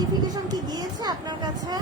Notification কি গিয়েছে আপনার কাছে?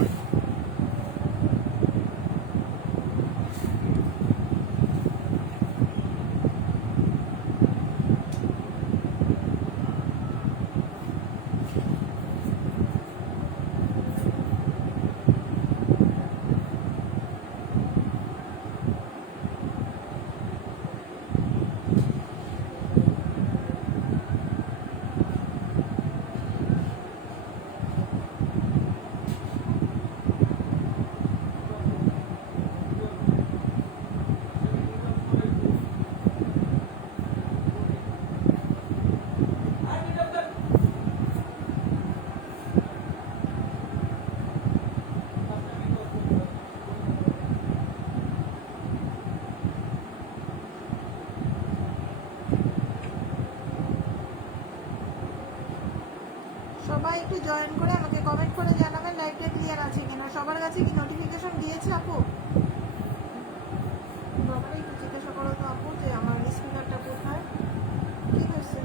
সবাই একটু জয়েন করে আমাকে কমেন্ট করে জানাবেন লাইভটা ক্লিয়ার আছে কিনা। সবার কাছে কি নোটিফিকেশন গিয়েছে আপু? বাবারা একটু জিজ্ঞাসা করো তো আপু যে আমার স্পিকারটা কোথায়, কি হয়েছে?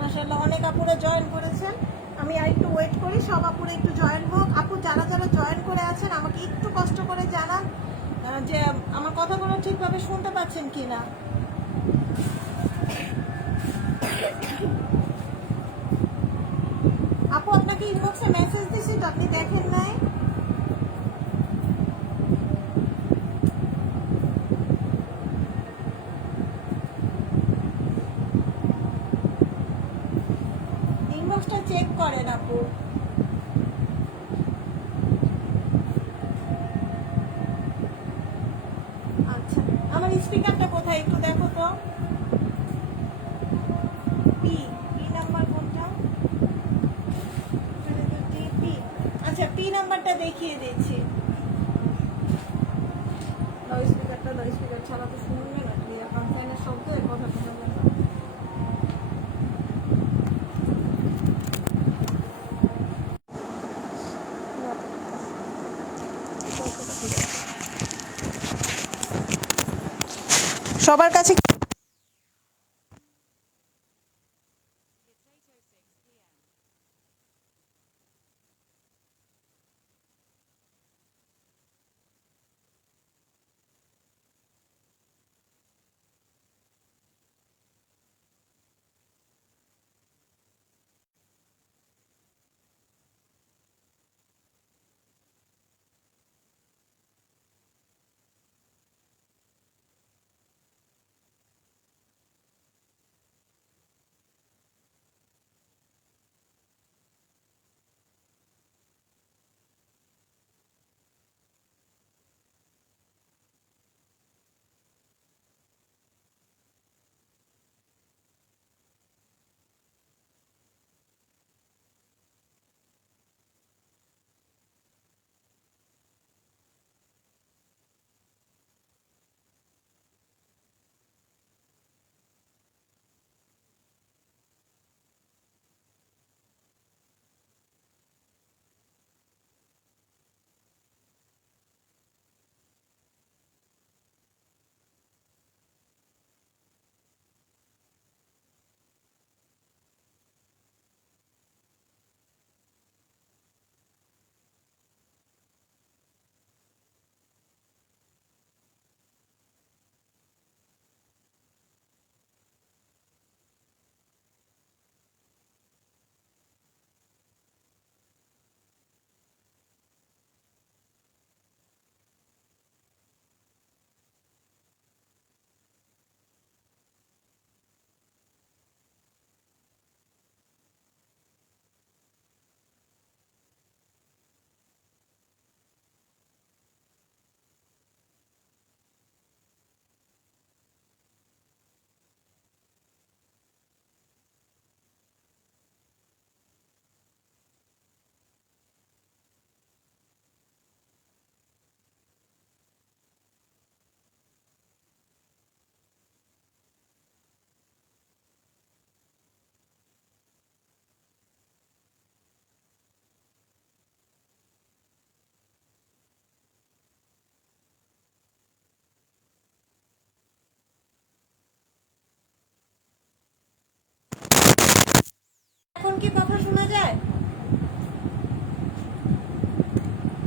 মাশাআল্লাহ অনেক আপুরা জয়েন করেছেন। আমি আর একটু ওয়েট করি, সব আপুরা একটু জয়েন হোক। আপু যারা যারা জয়েন করে আছেন আমাকে একটু কষ্ট করে জানান যে আমার কথাগুলো ঠিকভাবে শুনতে পাচ্ছেন কিনা। আপু আপনাকে ইনবক্সে মেসেজ দিছি তো, আপনি দেখেন নাই? ইনবক্সটা চেক করেন আপু। আচ্ছা, আমার স্পিকারটা কোথায় একটু দেখো তো। পি পি নাম্বার কোনটা? পি। আচ্ছা, পি নাম্বারটা দেখিয়ে দিচ্ছি। লাউড স্পিকারটা, লাউড স্পিকার ছাড়া তো শুনবে না, কি এখন ফ্যানের শব্দে কথা শোনা যাবে না। সবার কাছে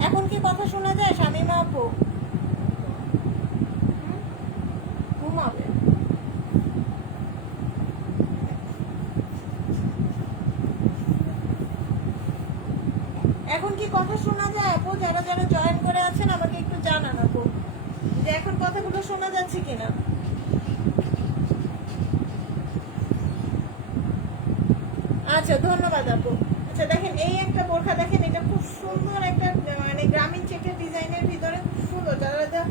এখন কি কথা শোনা যায় শামিমা আপু? ঘুমাবে। এখন কি কথা শোনা যায় আপু? যারা যারা জয়েন করে আছেন আমাকে একটু জানান আপু যে এখন কথাগুলো শোনা যাচ্ছে কিনা। আচ্ছা ধন্যবাদ আপু। আচ্ছা দেখেন এই একটা বোরখা দেখেন, এটা খুব সুন্দর একটা মানে গ্রামীণ চেকের ডিজাইনের ভিতরে খুব সুন্দর। যারা যারা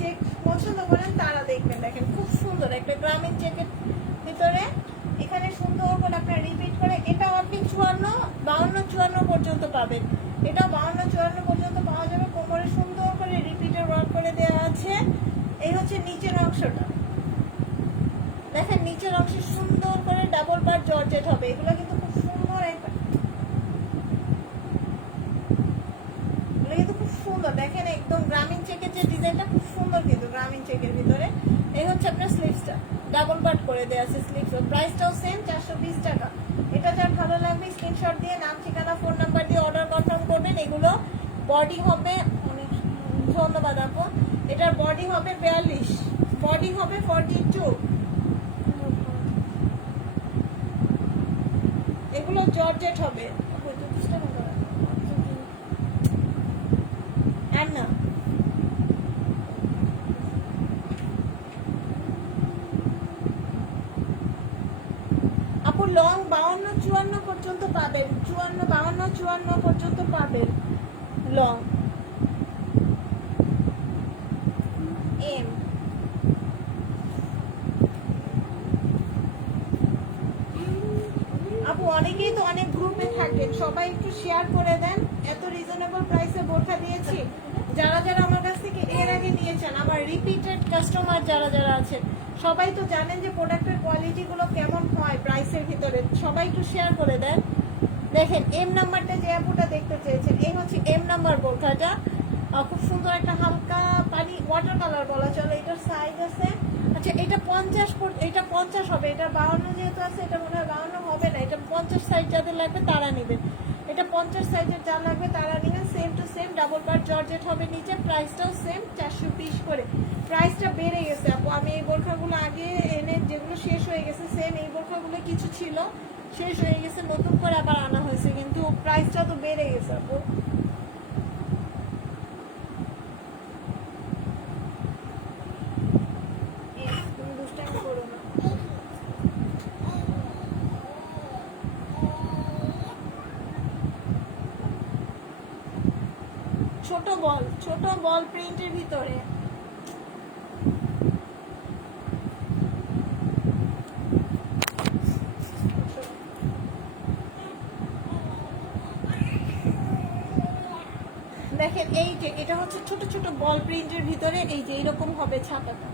চেক পছন্দ করেন তারা দেখবেন, দেখেন খুব সুন্দর একটা গ্রামীণ চেকের ভিতরে। এখানে সুন্দর করে আপনার রিপিট করে, এটা আপনি 52 পর্যন্ত পাবেন। এটা 52 পর্যন্ত পাওয়া যাবে। কোমরে সুন্দর করে রিপিটের ওয়ার্ক করে দেওয়া আছে। এই হচ্ছে নিচের অংশটা, দেখেন নিচের অংশে সুন্দর করে ডাবল পার্ট জর্জেট হবে। এগুলো কিন্তু খুব সুন্দর একটা, এগুলো কিন্তু খুব সুন্দর। দেখেন একদম গ্রামীণ চেকের যে ডিজাইনটা খুব সুন্দর কিন্তু গ্রামীণ চেকের ভিতরে। এই হচ্ছে আপনার স্লিভসটা, ডাবল পার্ট করে দেওয়া আছে স্লিভস। প্রাইসটাও সেম 420 টাকা। এটা যার ভালো লাগবে স্ক্রিনশট দিয়ে নাম ঠিকানা ফোন নাম্বার দিয়ে অর্ডার কনফার্ম করবেন। এগুলো বডি হবে, অনেক ধন্যবাদ আপু। এটার বডি হবে 42, বডি হবে 42। এগুলো জর্জেট হবে। আর না আপু লং 52-54 পর্যন্ত পাবেন, 52-54 পর্যন্ত পাবেন লং। এম আপু অনেকেই তো অনেক গ্রুপে থাকেন, সবাই একটু শেয়ার করে দেন। এত রিজনেবল প্রাইসে বোরখা দিয়েছি। যারা যারা আমার কাছ থেকে এর আগে নিয়েছেন, আমার রিপিটেড কাস্টমার যারা যারা আছেন, সবাই তো জানেন যে প্রোডাক্টের কোয়ালিটিগুলো কেমন হয় প্রাইসের ভিতরে। সবাই একটু শেয়ার করে দেন। দেখেন এম নাম্বারটা যে আপুটা দেখতে চেয়েছেন, এই হচ্ছে এম নাম্বার বোরখাটা। খুব সুন্দর একটা হালকা পানি ওয়াটার কালার বলা চলে। এটার সাইজ আছে, আচ্ছা এটা 50, এটা 50 হবে। এটা 52 যেহেতু আছে, এটা মনে হয় 52 হবে না। এটা 50 সাইজ যাদের লাগবে তারা নেবেন। এটা 50 সাইজের যা লাগবে তারা নেবেন। Same to same double part georgette হবে নিচে। প্রাইসটাও সেম 420 করে। প্রাইসটা বেড়ে গেছে আপু। আমি এই বোরখাগুলো আগে এনে যেগুলো শেষ হয়ে গেছে, সেম এই বোরখাগুলো কিছু ছিল শেষ হয়ে গেছে, নতুন করে আবার আনা হয়েছে, কিন্তু প্রাইসটা তো বেড়ে গেছে আপু। তুমি দুষ্টামি করো না। ছোট বল প্রিন্টের ভিতরে দেখেন এই যে এটা হচ্ছে ছোট ছোট বল প্রিন্টের ভিতরে। এই যে এরকম হবে ছাতাটা,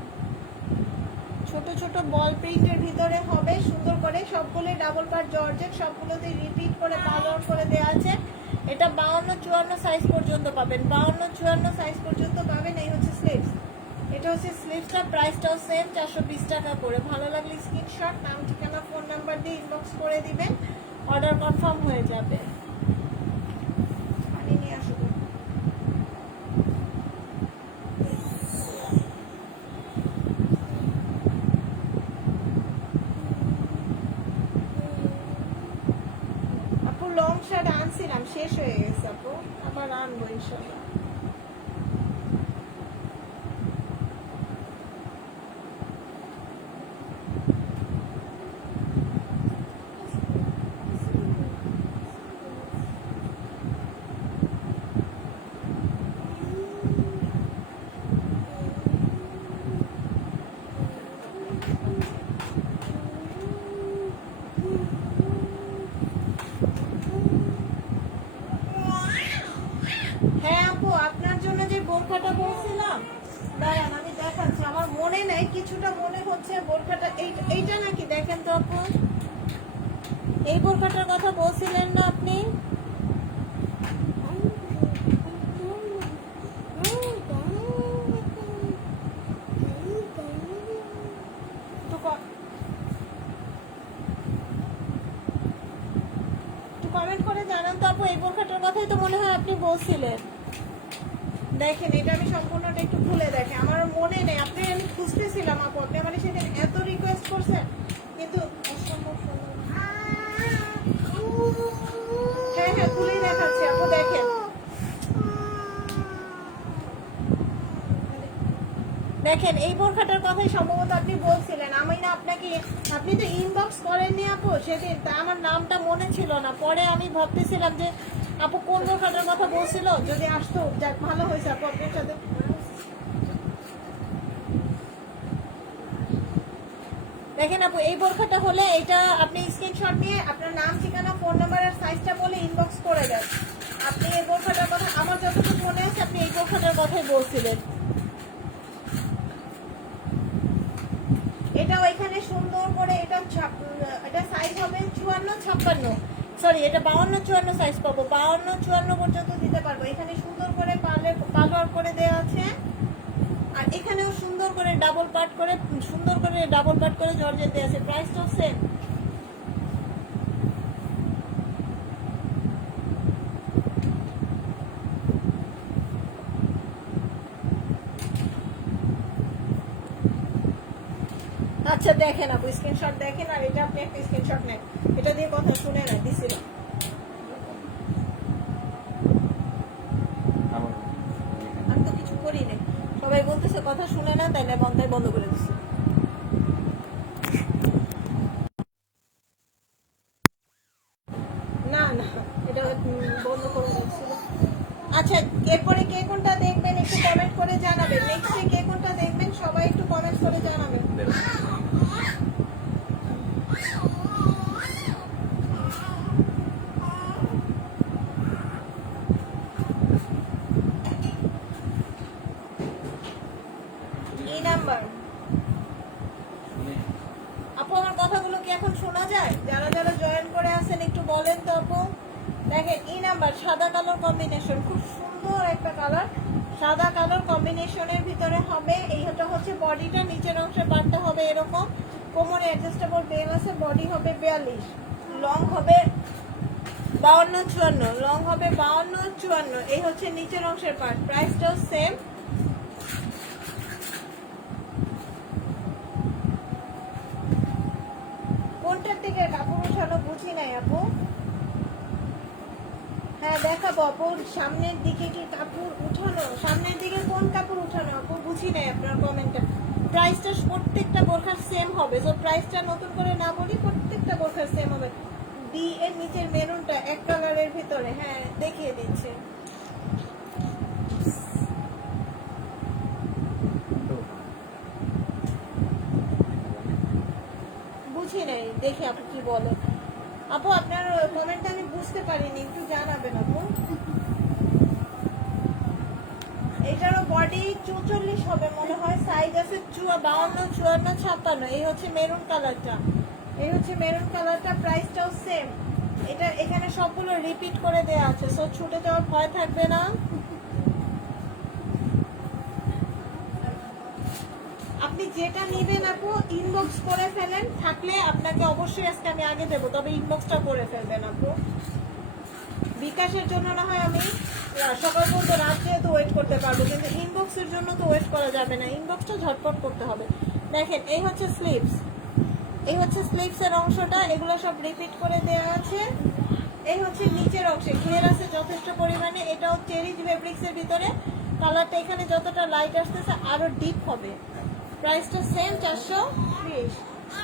ছোট ছোট বল প্রিন্টের ভিতরে হবে সুন্দর করে। সবগুলো ডাবল পার্ট জর্জেট, সবগুলোতে রিপিট করে পালন করে দেওয়া আছে। এটা 52-54 সাইজ পর্যন্ত পাবেন, 52-54 সাইজ পর্যন্ত পাবেন। এই হচ্ছে স্লিভস, এটা হচ্ছে স্লিভসটা। প্রাইসটাও সেম 420 টাকা করে। ভালো লাগলে স্ক্রিনশট নাম ঠিকানা ফোন নাম্বার দিয়ে ইনবক্স করে দিবেন, অর্ডার কনফার্ম হয়ে যাবে। পানি নিয়ে আসুন। আপু লং শার্ট আনছিলাম, শেষ হয়ে গেছে আপু, আবার আনবো ইনশাল্লাহ। হ্যাঁ আপু আপনার জন্য যে বোরখাটা বলছিলাম, দাঁড়ান আমি দেখাচ্ছি। আমার মনে নেই, কিছুটা মনে হচ্ছে বোরখাটা এইটা নাকি, দেখেন তো আপু। এই বোরখাটার কথা বলছিলেন না আপনি? একটু কমেন্ট করে জানান তো আপু। এই বোরখাটার কথাই তো মনে হয় আপনি বলছিলেন। দেখেন এটা আমি সম্পূর্ণটা একটু খুলে দেখে, আমার মনে নেই, আপনি আমি খুঁজতেছিলাম আপু, আপনি মানে সেদিন এত রিকোয়েস্ট করছেন কিন্তু অসম্ভব সুন্দর। হ্যাঁ হ্যাঁ খুলেই দেখাচ্ছি আপু, দেখেন দেখেন এই বোরখাটার কথাই সম্ভবত আপনি বলছিলেন, আমি না আপনাকে, আপনি তো ইনবক্স করেননি আপু সেদিন, তা আমার নামটা মনে ছিল না, পরে আমি ভাবতেছিলাম যে আপু কোন বোরখাটার কথা বলছিল, যদি আসতো যাক ভালো হয়েছে আপু আপনার সাথে। দেখেন আপু এই বোরখাটা হলে এটা আপনি স্ক্রিনশট নিয়ে আপনার নাম ঠিকানা ফোন নাম্বার আর সাইজটা বলে ইনবক্স করে দেন। আপনি এই বোরখাটার কথা আমার যতটুকু মনে আছে আপনি এই বোরখাটার কথাই বলছিলেন। এটাও এখানে সুন্দর করে এটা এটা সাইজ হবে 54-56, সরি এটা 52-54 সাইজ পাবো, 52-54 পর্যন্ত দিতে পারবো। এখানে সুন্দর করে পালোয়ার করে দেওয়া আছে, আর এখানেও সুন্দর করে ডাবল পার্ট করে জর্জেট দেওয়া আছে। প্রাইসটাও সেম। আচ্ছা দেখেন আপু স্ক্রিনশট দেখেন, আর এটা আপনি একটা স্ক্রিনশট নেন, এটা দিয়ে কথা শুনে না দিছিল। আমি তো কিছু করি না, সবাই বলতেছে কথা শুনে না, তাইলে বন্ধ করে দিচ্ছি। না না এটা বন্ধ করে দিচ্ছিল। আচ্ছা এরপরে কে কোনটা দেখবেন একটু কমেন্ট করে জানাবেন, নেক্সটে কে কোনটা দেখবেন সবাই একটু কমেন্ট করে জানাবেন। এই নাম্বার আপু আমার কথাগুলো কি এখন শোনা যায়? যারা যারা জয়েন করে আছেন একটু বলেন তো আপু। দেখেন এই নাম্বার সাদা কালার কম্বিনেশন, খুব সুন্দর একটা কালার, সাদা কালার কম্বিনেশনের ভিতরে হবে। এইটা হচ্ছে বডিটা, নিচের অংশের পার্টটা হবে এরকম, কোমরে অ্যাডজাস্টেবল বেল আছে, বডি হবে 42, লং হবে 52-54, লং হবে 52-54। এই হচ্ছে নিচের অংশের পার্ট। প্রাইসটাও সেম। কোনটার দিকে কাপড় উঠানো বুঝি নাই আপু। হ্যাঁ দেখাবো আপু, সামনের দিকে কি কাপড় উঠানো, সামনের দিকে কোন কাপড় উঠানো আপু বুঝি নাই আপনার কমেন্টটা। প্রাইসটা প্রত্যেকটা বোরখার সেম হবে, তো প্রাইসটা নতুন করে না বলি, প্রত্যেকটা বোরখার সেম হবে। ডি এর নিচের মেরুনটা এক কালারের ভিতরে, হ্যাঁ দেখিয়ে দিচ্ছে। বুঝি নাই, দেখি আপু কি বলে। আপু আপনার কমেন্টটা আমি বুঝতে পারিনি, একটু জানাবেন আপু। এটারও বডি 44 হবে মনে হয়, সাইজ আছে 52-54-56। এই হচ্ছে মেরুন কালারটা, প্রাইসটাও সেম। এটা এখানে সবগুলো রিপিট করে দেওয়া আছে, সো ছুটে যাওয়ার ভয় থাকবে না। আপনি যেটা নেবেন আপু ইনবক্স করে ফেলেন, থাকলে আপনাকে অবশ্যই আজকে আমি আগে দেবো, তবে ইনবক্সটা করে ফেলবেন আপু। বিকাশের জন্য না হয় আমি সকাল পর্যন্ত রাত যেহেতু ওয়েট করতে পারবো, কিন্তু ইনবক্সের জন্য তো ওয়েট করা যাবে না, ইনবক্সটা ঝটপট করতে হবে। দেখেন এই হচ্ছে স্লিভস, এই হচ্ছে স্লিভসের অংশটা, এগুলো সব রিপিট করে দেওয়া আছে। এই হচ্ছে নিচের অংশে ঘের আছে যথেষ্ট পরিমাণে, এটাও চেরি ফেব্রিক্সের ভিতরে, কালারটা এখানে যতটা লাইট আসতেছে আরো ডিপ হবে। প্রাইসটা সেম 420।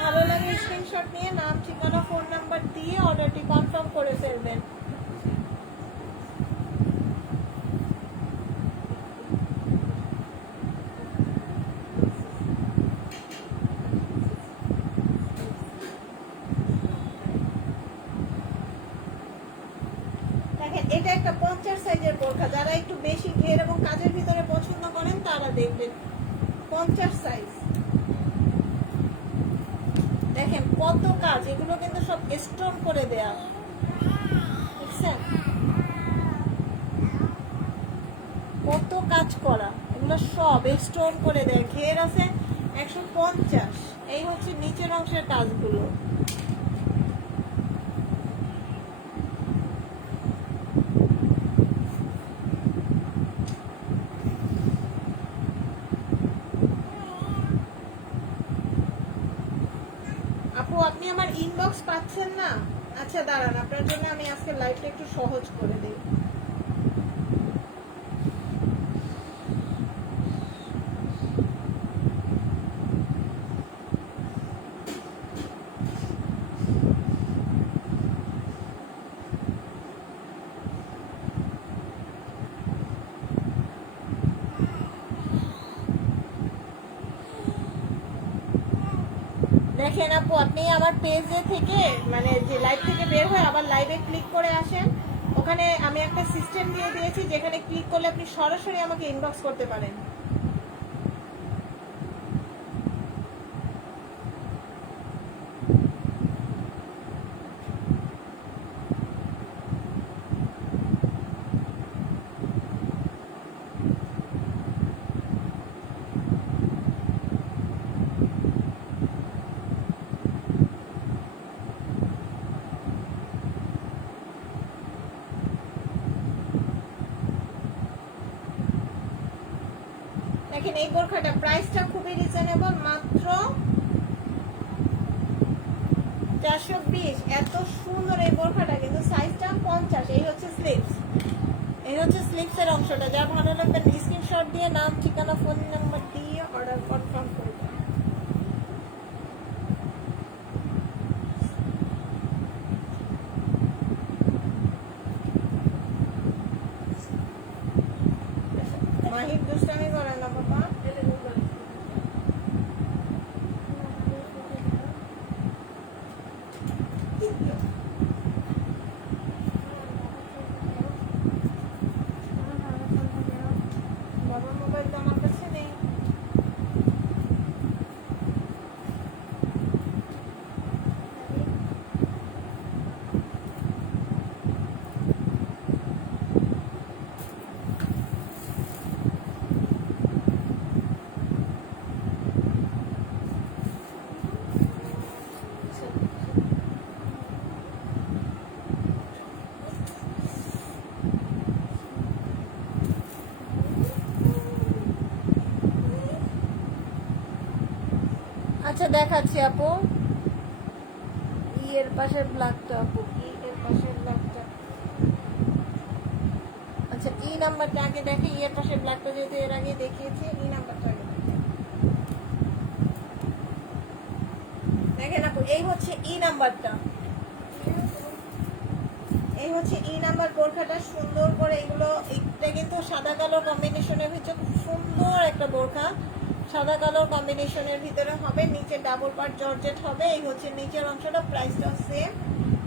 ভালো লাগে স্ক্রিনশট নিয়ে নাম ঠিকানা ফোন নাম্বার দিয়ে অর্ডারটি কনফার্ম করে ফেলবেন। দেখেন এটা একটা 50 সাইজের বোরখা, যারা একটু বেশি ঘের এবং কাজের ভিতরে পছন্দ করেন তারা দেখবেন 50 সাইজ। দেখেন কত কাজ, এগুলো কিন্তু সব স্টোন করে দেয়া, দেখছেন কত কাজ করা, এগুলো সব স্টোন করে দেয়। ঘের আছে 150। এই হচ্ছে নিচের অংশের কাজগুলো। আমার ইনবক্স পাচ্ছেন না? আচ্ছা দাঁড়ান, আপনার জন্য আমি আজকে লাইভটা একটু সহজ করে দিই। দেখেন আপু, আপনি আমার পেজে থেকে মানে যে লাইভ থেকে বের হয়ে আবার লাইভে ক্লিক করে আসেন। ওখানে আমি একটা সিস্টেম দিয়ে দিয়েছি যেখানে ক্লিক করলে আপনি সরাসরি আমাকে ইনবক্স করতে পারেন। দেখেন এই বোরখাটা প্রাইসটা খুবই রিজনেবল, মাত্র 420। এত সুন্দর এই বোরখাটা, কিন্তু সাইজটা 50। এই হচ্ছে স্লিভস, এই হচ্ছে স্লিভসের অংশটা। যা ভালো লাগবে স্ক্রিনশট দিয়ে নাম, ঠিকানা, ফোন নাম্বার দিয়ে অর্ডার কনফার্ম করবেন। মাহির দুষ্টামি করে না বাবা। বাবার মোবাইল তো আমার কাছে নেই। আচ্ছা দেখাচ্ছি আপু, এর পাশের ব্ল্যাকটা আপু, এর পাশের ব্ল্যাকটা। আচ্ছা ই নাম্বারটা আগে দেখে, এর পাশের ব্ল্যাকটা যেহেতু এর আগে দেখিয়েছি, ই নাম্বারটা আগে দেখেন আপু। এই হচ্ছে ই নাম্বারটা, এই হচ্ছে ই নাম্বার বোরখাটা। সুন্দর করে এগুলো, এটা কিন্তু সাদা কালো কম্বিনেশনের ভিতরে খুব সুন্দর একটা বোরখা। সাদা কালো কম্বিনেশনের ভিতরে হবে, নিচে ডাবল পার্ট জর্জেট হবে। এই হচ্ছে নিচের অংশটা, প্রাইসটা সেম।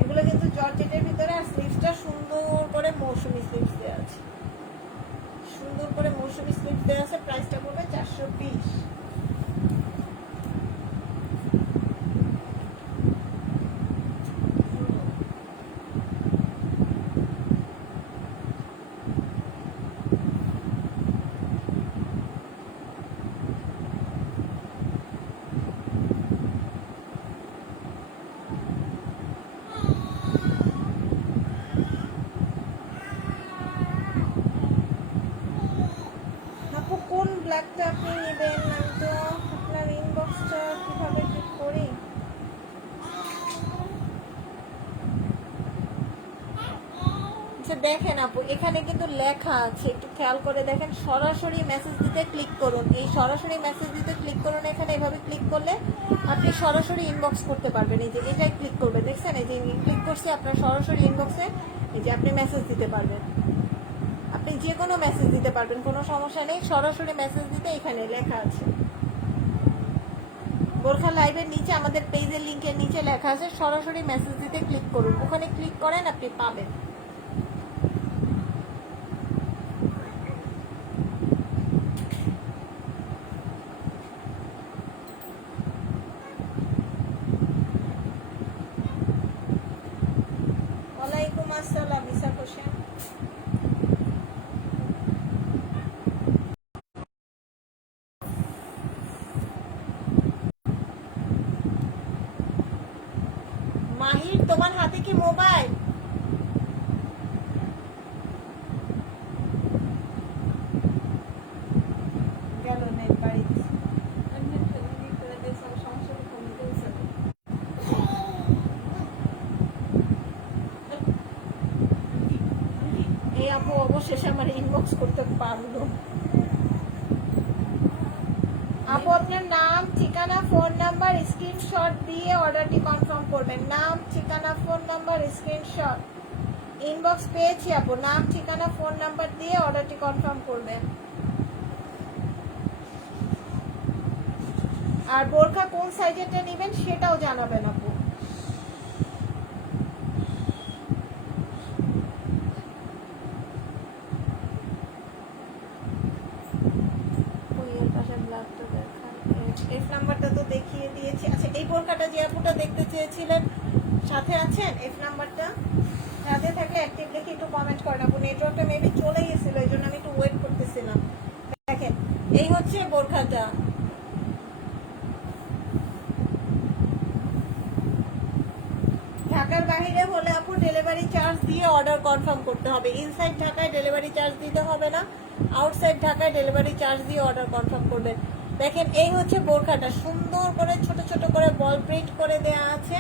এগুলো কিন্তু জর্জেটের ভিতরে। আর স্লিভসটা সুন্দর করে মৌসুমি স্লিভস দেওয়া আছে, সুন্দর করে মৌসুমি স্লিভস দেওয়া আছে। প্রাইসটা পড়বে 420। আপু কোন ব্ল্যাকটা আপনি নেবেন? আমি তো আপনার ইনবক্সটা কিভাবে ঠিক করি? আচ্ছা দেখেন আপু, এখানে কিন্তু লেখা আছে, একটু খেয়াল করে দেখেন। সরাসরি মেসেজ দিতে ক্লিক করুন। এই সরাসরি মেসেজ দিতে ক্লিক করুন, এখানে এভাবে ক্লিক করলে আপনি সরাসরি ইনবক্স করতে পারবেন। এই যে এটাই ক্লিক করবে, দেখছেন? এই যে ক্লিক করছে, আপনার সরাসরি ইনবক্সে এই যে আপনি মেসেজ দিতে পারবেন। আপনি যে কোনো মেসেজ দিতে পারবেন, কোনো সমস্যা নেই। সরাসরি মেসেজ দিতে এখানে লেখা আছে। বোরখা লাইভের নিচে আমাদের পেজের লিংকের নিচে লেখা আছে সরাসরি মেসেজ দিতে ক্লিক করুন। ওখানে ক্লিক করেন, আপনি পাবেন। ওয়ালাইকুম আসসালাম ইসা হোসেন। মাহির, তোমার হাতে কি মোবাইল? গেল নেট বাড়ি। এই আপু অবশেষে আমার ইনবক্স করতে পারলো। আপু আপনার নাম, ঠিকানা, ফোন নাম্বার স্ক্রিনশট দিয়ে অর্ডারটি কনফার্ম করবেন। নাম, ঠিকানা, ফোন নাম্বার স্ক্রিনশট। ইনবক্স পেয়েছি আপু, নাম, ঠিকানা, ফোন নাম্বার দিয়ে অর্ডারটি কনফার্ম করবেন। আর বোরখা কোন সাইজেরটা নেবেন সেটাও জানাবেন আপু। এফ নাম্বারটা তো দেখিয়ে দিয়েছি। আচ্ছা এই বোরখাটা যে আপুটা দেখতে চেয়েছিলেন সাথে আছেন, এফ নাম্বারটা সাথে থাকলে অ্যাক্টিভ দেখে একটু কমেন্ট করেন আপু। নেটওয়ার্কটা মেবি চলে গেছিল, এই জন্য আমি একটু ওয়েট করতেছিলাম। দেখেন এই হচ্ছে বোরখাটা। ঢাকার বাইরে হলে আপু ডেলিভারি চার্জ দিয়ে অর্ডার কনফার্ম করতে হবে। ইনসাইড ঢাকায় ডেলিভারি চার্জ দিতে হবে না, আউটসাইড ঢাকায় ডেলিভারি চার্জ দিয়ে অর্ডার কনফার্ম করবেন। দেখেন এই হচ্ছে বোরখাটা, সুন্দর করে ছোট ছোট করে বল প্রিন্ট করে দেয়া আছে।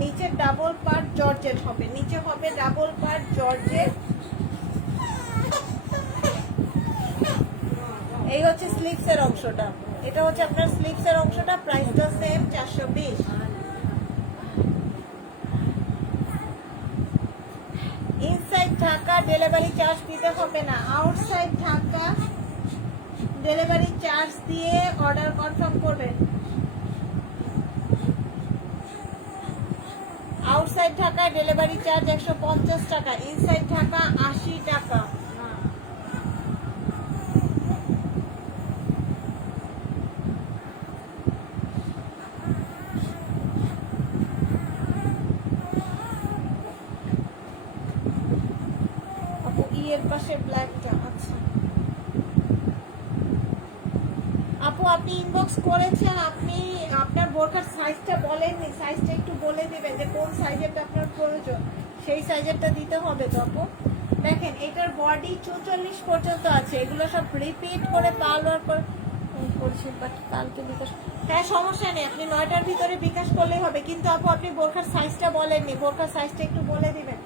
নিচে ডাবল পার্ট জর্জেট হবে, নিচে হবে ডাবল পার্ট জর্জেট। এই হচ্ছে স্লিভসের অংশটা, এটা হচ্ছে আপনার স্লিভসের অংশটা। প্রাইসটা same 420। Inside Dhaka delivery charge দিতে হবে না, আউটসাইড ঢাকা ডেলিভারি চার্জ দিয়ে অর্ডার কনফার্ম করবেন। আউটসাইড ঢাকা ডেলিভারি চার্জ 150 টাকা, ইনসাইড ঢাকা 80 টাকা। আপু ইয়ের পাশে ব্ল্যাকটা। আচ্ছা আপু আপনি ইনবক্স করেছেন, আপনি আপনার বোরকার সাইজটা বলেননি, সাইজটা একটু বলে দিবেন যে কোন সাইজেরটা আপনার প্রয়োজন, সেই সাইজেরটা দিতে হবে তো আপু। দেখেন এটার বডি 44 পর্যন্ত আছে, এগুলো সব রিপিট করে পালওয়ার করছি, বাট কালকে বিকাশ, হ্যাঁ সমস্যা নেই, আপনি 9টার ভিতরে বিকাশ করলেই হবে। কিন্তু আপু আপনি বোরকার সাইজটা বলেননি, বোরকার সাইজটা একটু বলে দিবেন।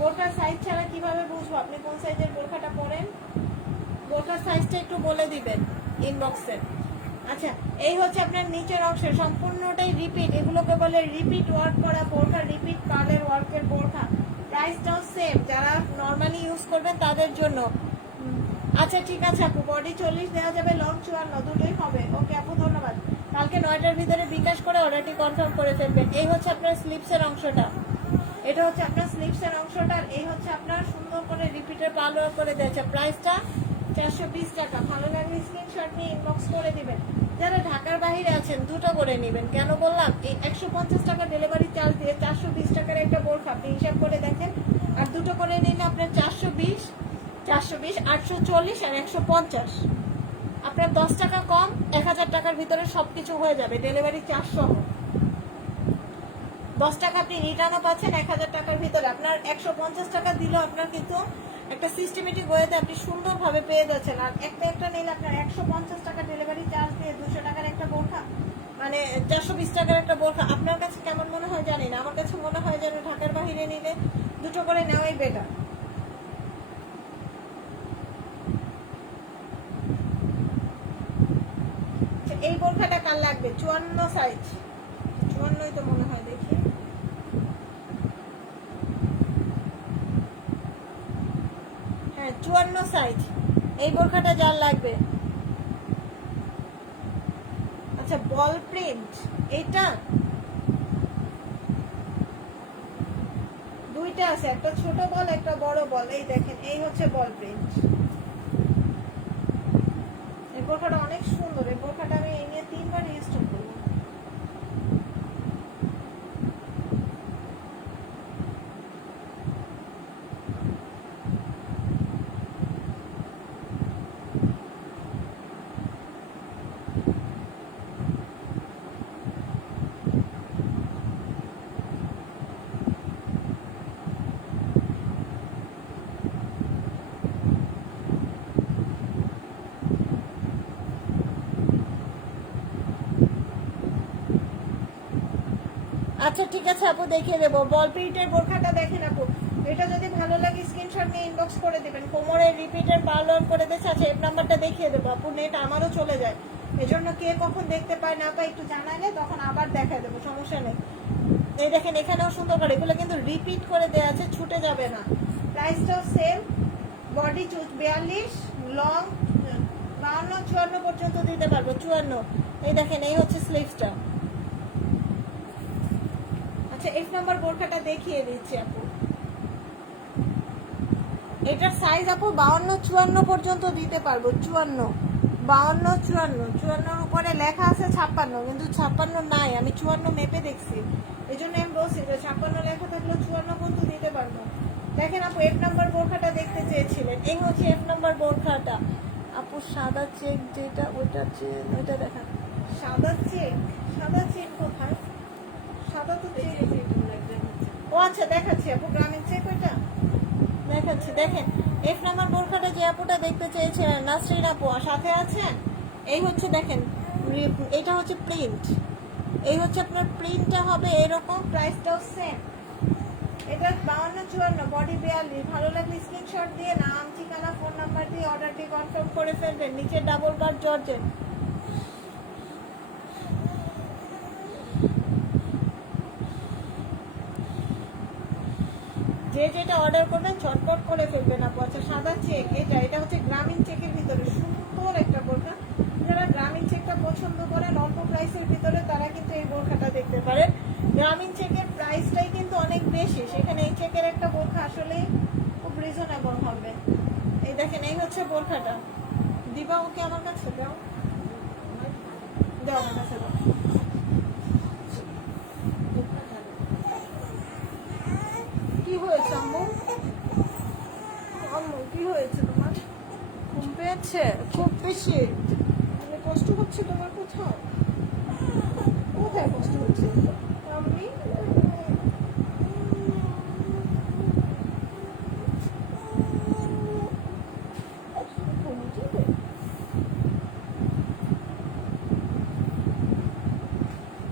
বোরকার সাইজ ছাড়া কিভাবে বুঝবো আপনি কোন সাইজের বোরকাটা পরেন? বোরকার সাইজটা একটু বলে দিবেন ইনবক্সে। আচ্ছা এই হচ্ছে আপনার নিচের অংশের সম্পূর্ণটাই রিপিট, এগুলোকে বলে রিপিট ওয়ার্ক করা বোরখা, রিপিট পার্লের ওয়ার্কের বোরখা। প্রাইসটাও সেম, যারা নর্মালি ইউজ করবেন তাদের জন্য। আচ্ছা ঠিক আছে আপু, বডি 40 দেওয়া যাবে, লং 54, দুটোই হবে। ওকে আপু ধন্যবাদ। কালকে 9টার ভিতরে বিকাশ করে অর্ডারটি কনফার্ম করে ফেলবেন। এই হচ্ছে আপনার স্লিপসের অংশটা, এটা হচ্ছে আপনার স্লিপসের অংশটা। এই হচ্ছে আপনার সুন্দর করে রিপিটের পার্লার করে দিয়েছে। প্রাইসটা 420 টাকা। ভালো লাগলে স্ক্রিনশট নিয়ে ইনবক্স করে দিবেন। যারা ঢাকার বাইরে আছেন দুটো করে নেবেন। কেন বললাম, এই 150 টাকা ডেলিভারি চার্জ দিয়ে 420 টাকার একটা বোরখা আপনি হিসাব করে দেখেন। আর দুটো করে নিলে আপনার 420, 840 আর 150, আপনার 10 টাকা কম, 1000 টাকার ভিতরে সবকিছু হয়ে যাবে ডেলিভারি চার্জ সহ। 10 টাকা আপনি রিটার্নও পাচ্ছেন 1000 টাকার ভিতরে। আপনার 150 টাকা দিলেও আপনার কিন্তু একটা সিস্টেমেটিক ওয়েতে আপনি সুন্দরভাবে পেয়ে যাচ্ছেন। আর একটা নিলে আপনার 150 টাকা ডেলিভারি চার্জ দিয়ে 200 টাকার একটা বোরখা, মানে 420 টাকার একটা বোরখা। আপনার কাছে কেমন মনে হয় জানি না, আমার কাছে মনে হয় যেন ঢাকার বাইরে নিলে দুটো করে নেওয়াই বেটার। এই বোরখাটা কার লাগবে? 54 সাইজ, 54ই তো মনে হয়, দেখি। হ্যাঁ 54 সাইজ, এই বোরখাটা যার লাগবে। আচ্ছা বল প্রিন্ট, এইটা দুইটা আছে, একটা ছোট বল একটা বড় বল। এই দেখেন এই হচ্ছে বল প্রিন্ট। এই বোরখাটা অনেক সুন্দর, এই বোরখাটা আমি এই নিয়ে 3বার ইনস্টল করলাম। আচ্ছা ঠিক আছে আপু, দেখিয়ে দেবো। বল প্রিন্টের বোরখাটা দেখেন আপু, এটা যদি ভালো লাগে স্ক্রিনশট নিয়ে ইনবক্স করে দিবেন। কোমরের রিপিটের পার্লার করে দিয়েছে। আচ্ছা এর নাম্বারটা দেখিয়ে দেবো আপু, নেট আমারও চলে যায়, এজন্য কে কখন দেখতে পায় না পায় একটু জানালে তখন আবার দেখা দেবো, সমস্যা নেই। এই দেখেন এখানেও সুন্দর করে, এগুলো কিন্তু রিপিট করে দেওয়া আছে, ছুটে যাবে না। প্রাইসটাও সেম, বডি 42, লং 52, 54 পর্যন্ত দিতে পারবো, 54। এই দেখেন এই হচ্ছে স্লিভসটা। আচ্ছা 1 নম্বর বোরখাটা দেখিয়ে দিচ্ছি আপু, এটার সাইজ আপু 52, 54 পর্যন্ত দিতে পারবো। 54, 52, 54, 54 উপরে লেখা আছে 56, কিন্তু 56 নাই, আমি 54 মেপে দেখছি, এই জন্য আমি বলছি যে 56 লেখা থাকলেও 54 পর্যন্ত দিতে পারবো। দেখেন আপু 1 নম্বর বোরখাটা দেখতে চেয়েছিলেন, এই হচ্ছে 1 নম্বর বোরখাটা আপু। সাদা চেক যেটা, ওইটা দেখেন। সাদা চেক, সাদা চেক কোথায়? সাদা তো চেক, ও আচ্ছা দেখাচ্ছি আপু, গ্রামীণ চেক ওইটা দেখাচ্ছি। দেখেন 1 নম্বর বোরখাটা যে আপুটা দেখতে চেয়েছিলেন, নাসরিন আপু সাথে আছেন। এই হচ্ছে দেখেন, এটা হচ্ছে প্রিন্ট, এই হচ্ছে আপনার প্রিন্টটা হবে এরকম, প্রাইসটাও সেম। এটা 52, 54, বডি 42। ভালো লাগলে স্ক্রিনশট দিয়ে নাম, ঠিকানা, ফোন নাম্বার দিয়ে অর্ডারটি কনফার্ম করে ফেলবেন। নিচে ডাবল বার জর্জেট। যে যেটা অর্ডার করবেন ঝটপট করে ফেলবেন আপু। আচ্ছা সাদা চেক, এটা হচ্ছে গ্রামীণ চেকের ভিতরে সুন্দর একটা বোরখা। যারা গ্রামীণ চেকটা পছন্দ করেন অল্প প্রাইসের ভিতরে, তারা কিন্তু এই বোরখাটা দেখতে পারেন। গ্রামীণ চেকের প্রাইসটাই কিন্তু অনেক বেশি, সেখানে এই চেকের একটা বোরখা আসলেই খুব রিজনেবল হবে। এই দেখেন এই হচ্ছে বোরখাটা। দিবা ওকে আমার কাছে দাও, দাও আমার কাছে দাও। কি হয়েছে আম্মু? আম্মু কি হয়েছে তোমার? ঘুম পেয়েছে খুব বেশি? মানে কষ্ট হচ্ছে তোমার কোথাও? কোথায় কষ্ট হচ্ছে? আমি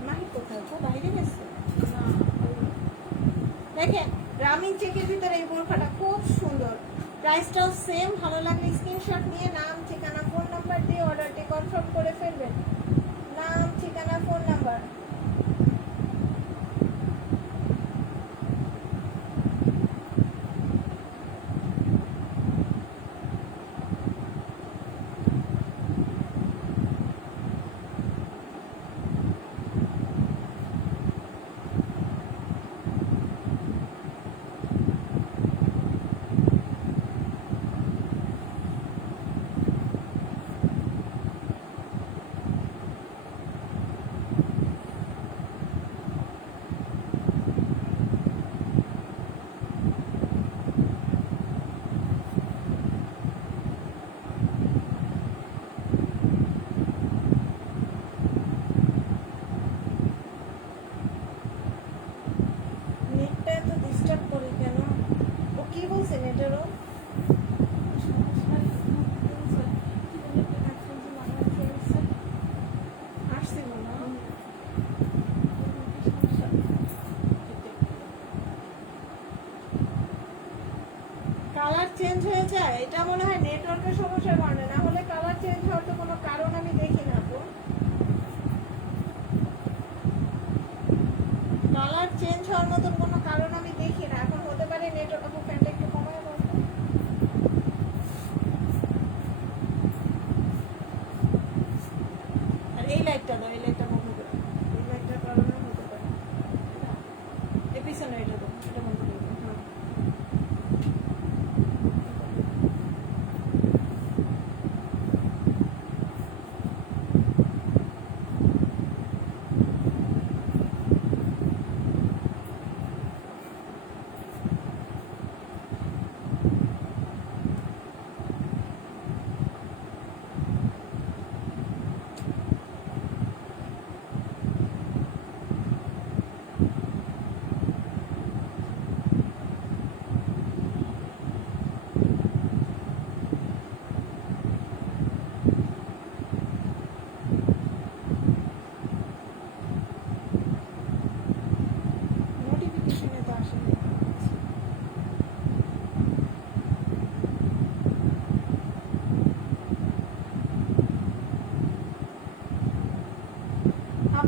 মাহি কোথায়? তো বাইরে গেছে। দেখেন গ্রামীণ চেকের ভিতরে এই বোরখাটা খুব সুন্দর, প্রাইসটাও সেম। ভালো লাগলে স্ক্রিনশট নিয়ে নাম, ঠিকানা, ফোন নাম্বার দিয়ে অর্ডারটি কনফার্ম করে ফেলবেন। নাম, ঠিকানা, ফোন নাম্বার। নেটটা এত ডিস্টার্ব করে কেন? ও কি বলছে নেটেরও? আসছিল না। কালার চেঞ্জ হয়ে যায়, এটা মনে হয় নেটওয়ার্কের সমস্যার কারণে, না হলে কালার চেঞ্জ হওয়ার তো কোনো কারণ আমি দেখি না আপু। কালার চেঞ্জ হওয়ার মতন কোনো কারণ আমি দেখি না, এখন হতে পারে নেটওয়ার্ক। আপু ফ্যানটা একটু কমায় দাও তো। আর এই লাইটটা দাও, এই লাইটটা বন্ধ করে দাও। এই লাইটটার কারণে হতে পারে। এই পিছনে এটা দাও, এটা বন্ধ করে দাও। হ্যাঁ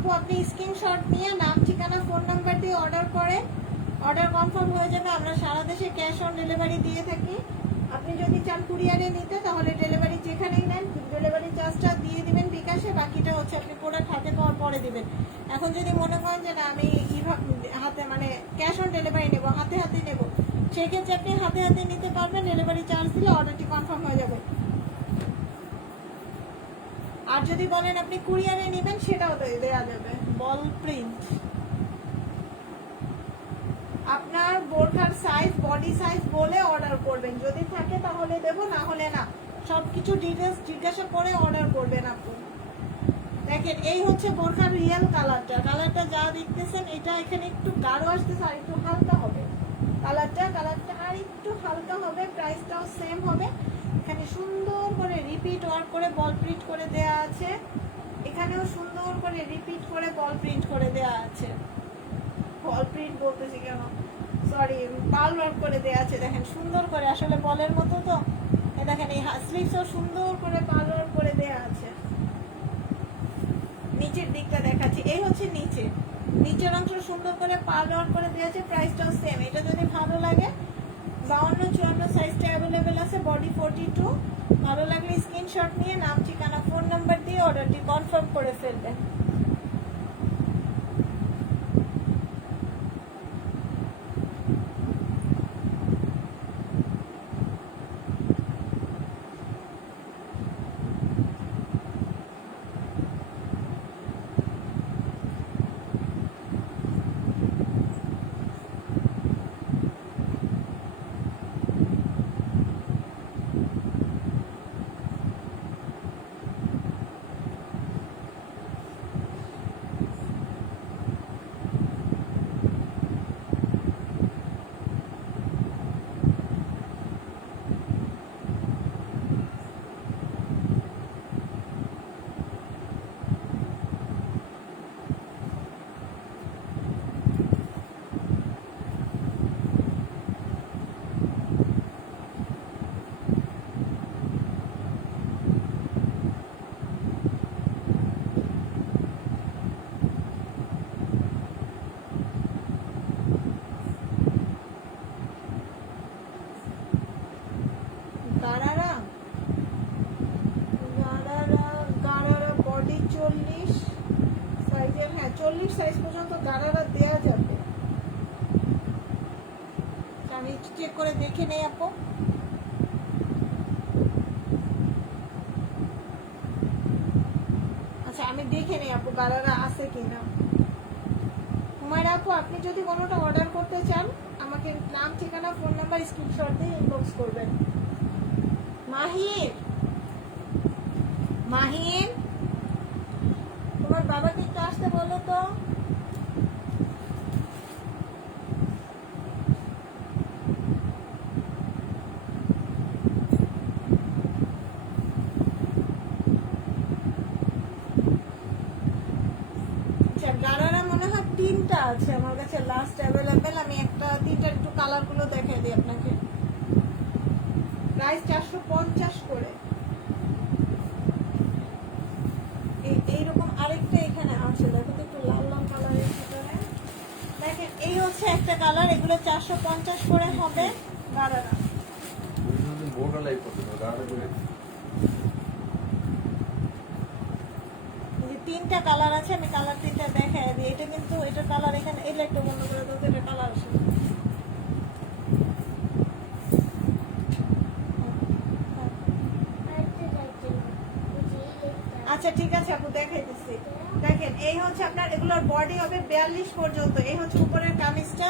আপু আপনি স্ক্রিনশট নিয়ে নাম ঠিকানা ফোন নাম্বার দিয়ে অর্ডার করে অর্ডার কনফার্ম হয়ে যাবে। আমরা সারা দেশে ক্যাশ অন ডেলিভারি দিয়ে থাকি। আপনি যদি চান কুরিয়ারে নিতে তাহলে ডেলিভারি যেখানেই নেন ডেলিভারি চার্জটা দিয়ে দিবেন বিকাশে, বাকিটা হচ্ছে আপনি প্রোডাক্ট হাতে পাওয়ার পরে দিবেন। এখন যদি মনে করেন যে না আমি হাতে মানে ক্যাশ অন ডেলিভারি নেব, হাতে হাতে নেব, সেক্ষেত্রে আপনি হাতে হাতে নিতে পারবেন, ডেলিভারি চার্জ দিলে অর্ডারটি কনফার্ম হয়ে যাবে। আর যদি বলেন আপনি কুরিয়ারে নেবেন সেটাও দেওয়া যাবে। বল প্রিন্ট আপনার বোরখার সাইজ বডি সাইজ বলে অর্ডার করবেন, যদি থাকে তাহলে দেবো, না হলে না। সবকিছু ডিটেলস জিজ্ঞাসা করে অর্ডার করবেন আপনি। দেখেন এই হচ্ছে বোরখার রিয়েল কালারটা যা দেখতেছেন এটা এখানে একটু গাঢ় আসতেছে আর একটু হালকা হবে কালারটা আর একটু হালকা হবে। প্রাইসটাও সেম হবে। এখানে সুন্দর করে রিপিট ওয়ার্ক করে বল প্রিন্ট করে দেয়া আছে, এখানেও সুন্দর করে রিপিট করে বল প্রিন্ট করে দেয়া আছে। বল প্রিন্ট বলতেছি কেন, সরি, পাল ওয়ার্ক করে দেয়া আছে। দেখেন সুন্দর করে, আসলে বলের মতো তো। দেখেন এই স্লিভসও সুন্দর করে পাল ওয়ার্ক করে দেয়া আছে। নিচের দিকটা দেখাচ্ছি, এই হচ্ছে নিচের অংশ সুন্দর করে পাল ওয়ার্ক করে দেয়া আছে। প্রাইসটাও সেম। এটা যদি ভালো লাগে 52-54 সাইজটা অ্যাভেলেবেল আছে, বডি 42। ভালো লাগলে স্ক্রিনশট নিয়ে নাম ঠিকানা ফোন নাম্বার দিয়ে অর্ডারটি কনফার্ম করে ফেলবেন। গারারা বডি 40 সাইজের, হ্যাঁ 40 সাইজ পর্যন্ত গারারা দেয়া যাবে। আমি একটু চেক করে দেখে নেই আপু। আচ্ছা আমি দেখে নেই আপু গারারা আছে কিনা। হুমায়রা আপু আপনি যদি কোনোটা অর্ডার করতে চান আমাকে নাম ঠিকানা ফোন নাম্বার স্ক্রিনশট দিয়ে ইনবক্স করবেন। মাহিন তোমার বাবাকে একটু আসতে বলো তো। গারারা মনে হয় 3টা আছে আমার কাছে লাস্ট অ্যাভেলেবেল। আমি একটা 3টার একটু কালারগুলো দেখাই দিই আপনাকে। প্রাইস 450 করে। এইরকম আরেকটা এখানে আছে, দেখো তো একটু লাল লাল কালারের ভিতরে। দেখেন এই হচ্ছে একটা কালার, এগুলো 450 করে হবে গারারা। তিনটা কালার আছে, আমি কালার 3টা দেখাই দিই। এটা কিন্তু এটা কালার এখানে এই লাইটটা বন্ধ করে দাও, এটা কালার আছে। আচ্ছা ঠিক আছে আপু দেখাই দিচ্ছি। দেখেন এই হচ্ছে আপনার, এগুলোর বডি হবে 42 পর্যন্ত। এই হচ্ছে উপরের কামিজটা,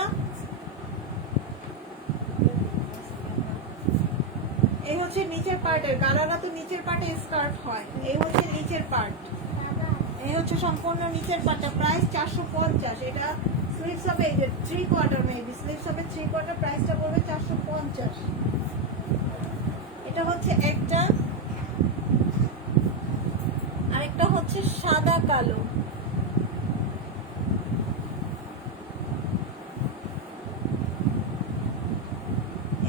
এই হচ্ছে নিচের পার্টের। গারারা তো নিচের পার্টে স্কার্ট হয়, এই হচ্ছে নিচের পার্ট, এই হচ্ছে সম্পূর্ণ নিচের পার্টটা। প্রাইস 450। এটা স্লিভস হবে এই যে 3/4 মেবি স্লিভস হবে 3/4, প্রাইসটা পড়বে 450। এটা হচ্ছে একটা, আরেকটা হচ্ছে সাদা কালো।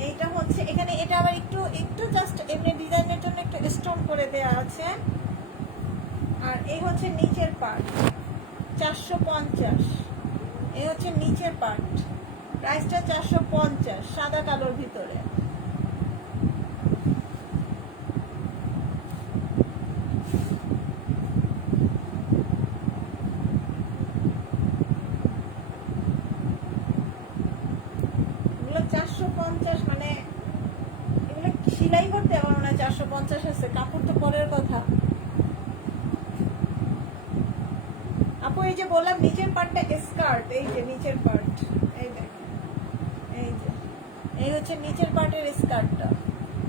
এইটা হচ্ছে এখানে, এটা আবার একটু জাস্ট এমনি ডিজাইনের জন্য একটু স্টোন করে দেয়া আছে। আর এই হচ্ছে নিচের পার্ট, 450। এই হচ্ছে নিচের পার্ট, প্রাইসটা 450 সাদা কালোর ভিতরে। এগুলো 450, মানে এগুলো সেলাই করতে আমার মনে হয় 450 আছে, কাপড় তো পরের কথা। আপু এই যে বললাম নিচের পার্টটা স্কার্ট, এই যে নিচের পার্ট, এই দেখেন, এই যে এই হচ্ছে নিচের পার্টের স্কার্টটা।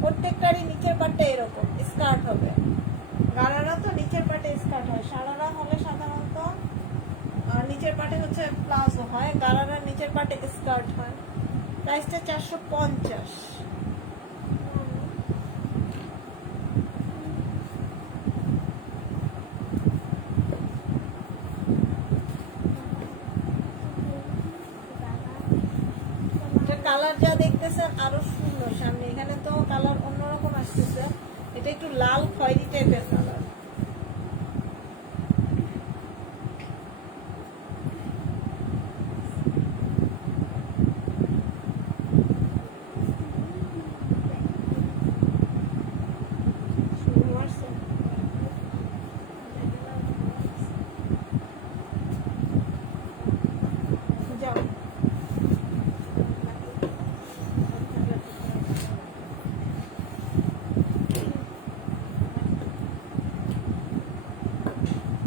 প্রত্যেকটারই নিচের পার্টটা এরকম স্কার্ট হবে। গারারা তো নিচের পার্টে স্কার্ট হয়, সারারা হলে সাধারণত নিচের পার্টে হচ্ছে প্লাজো হয়, গারারা নিচের পার্টে স্কার্ট হয়। প্রাইসটা 450। কালার যা দেখতেছেন আরো সুন্দর সামনে, এখানে তো কালার অন্যরকম আসতেছে, এটা একটু লাল খয়েরি টাইপের কালার।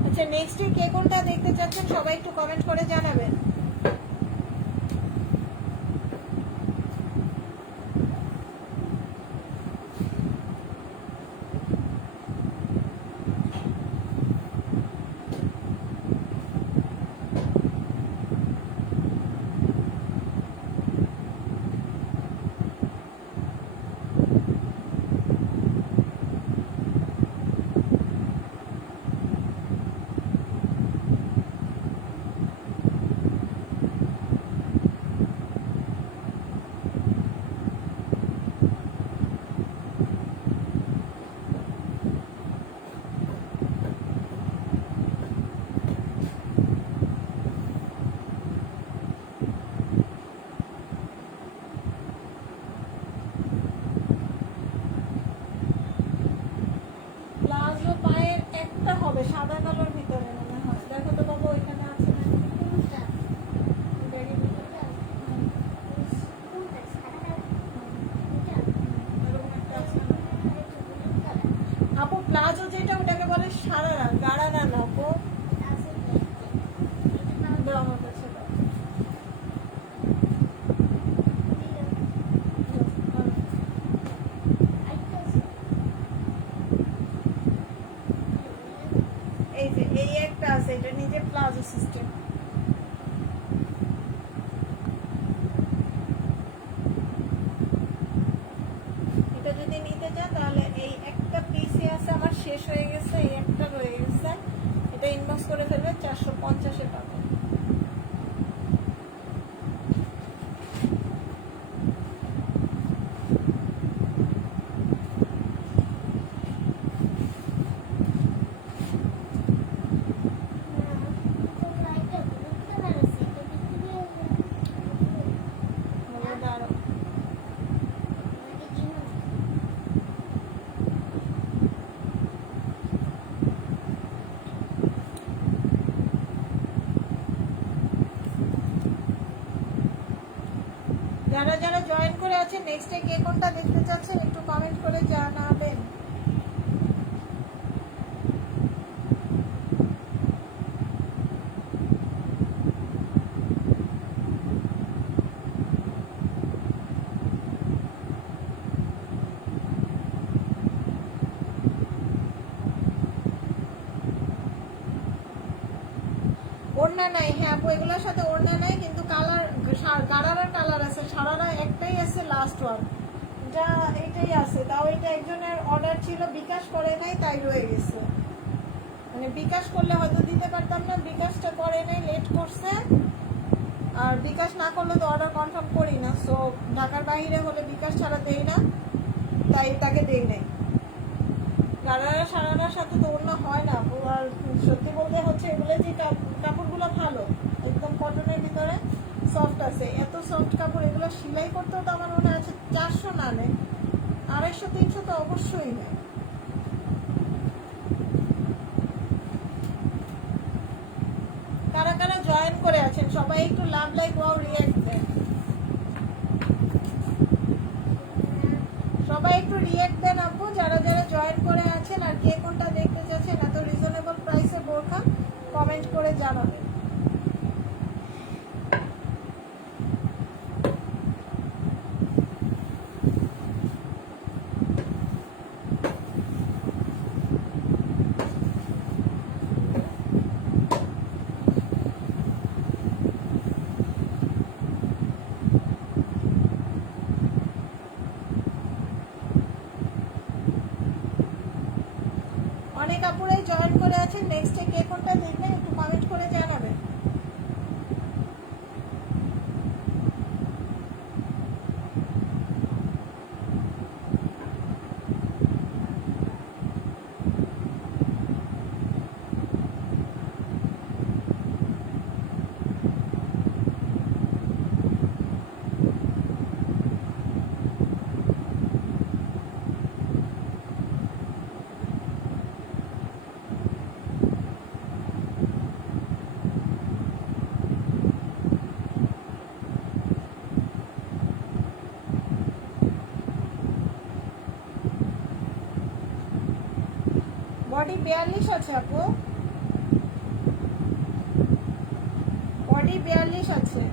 আচ্ছা, নেক্সট কে কোনটা দেখতে চাচ্ছেন সবাই একটু কমেন্ট করে জানাবেন। প্লাজো পায়ের একটা হবে সাদা কালোর ভিতরে মনে হয়, দেখো তো বাবু ওইখানে আছে না? আপু প্লাজো যেটা ওটাকে বলে সারারা, গাড়ারা না আপু। দাও আমার কাছে দাও। এই যে এই একটা আছে, এটা নিজে প্লাজো সিস্টেম। এটা যদি নিতে চান তাহলে এই একটা পিসে আছে, আমার শেষ হয়ে গেছে, এই একটা রয়ে গেছে, এটা ইনবক্স করে ফেলবে, 450-এ পাবেন। যারা যারা জয়েন করে আছেন নেক্সটে কে কোনটা দেখতে চাচ্ছেন একটু কমেন্ট করে জানাবেন। ওড়না নাই, হ্যাঁ আপু এগুলোর সাথে ওড়না নাই, কিন্তু কালার গারারার কালার আছে, সারারা একটাই আছে লাস্ট ওয়ান, এটা এইটাই আছে। তাও এটা একজনের অর্ডার ছিল, বিকাশ করে নাই তাই রয়ে গেছে, মানে বিকাশ করলে হয়তো দিতে পারতাম না, বিকাশটা করে নাই, লেট করছে। আর বিকাশ না করলে তো অর্ডার কনফার্ম করি না, সো ঢাকার বাইরে হলে বিকাশ ছাড়া দেই না, তাই তাকে দেই নাই। গারারা সারারার সাথে তো ওড়না হয় না আপু। আর সত্যি বলতে হচ্ছে এগুলো যে কাপড়গুলো ভালো, একদম কটনের ভিতরে সফট আছে। এত সফট কাপড়, এগুলো সেলাই করতেও তো আমার মনে আছে 400 না নেয়, 250-300 তো অবশ্যই নেয়। কারা কারা জয়েন করে আছেন সবাই একটু লাভ লাইক ওয়াও রিঅ্যাক্ট দেন, সবাই একটু রিঅ্যাক্ট দেন আপু যারা যারা জয়েন করে আছেন। আর কে কোনটা দেখতে চাচ্ছেন এত রিজনেবল প্রাইসে বোরখা কমেন্ট করে জানাবেন। অনেক আপুরাই জয়েন করে আছেন, নেক্সটে কে কোনটা দেখবেন একটু কমেন্ট করে জানাবেন। বডি 42 আছে আপু, বডি 42 আছে।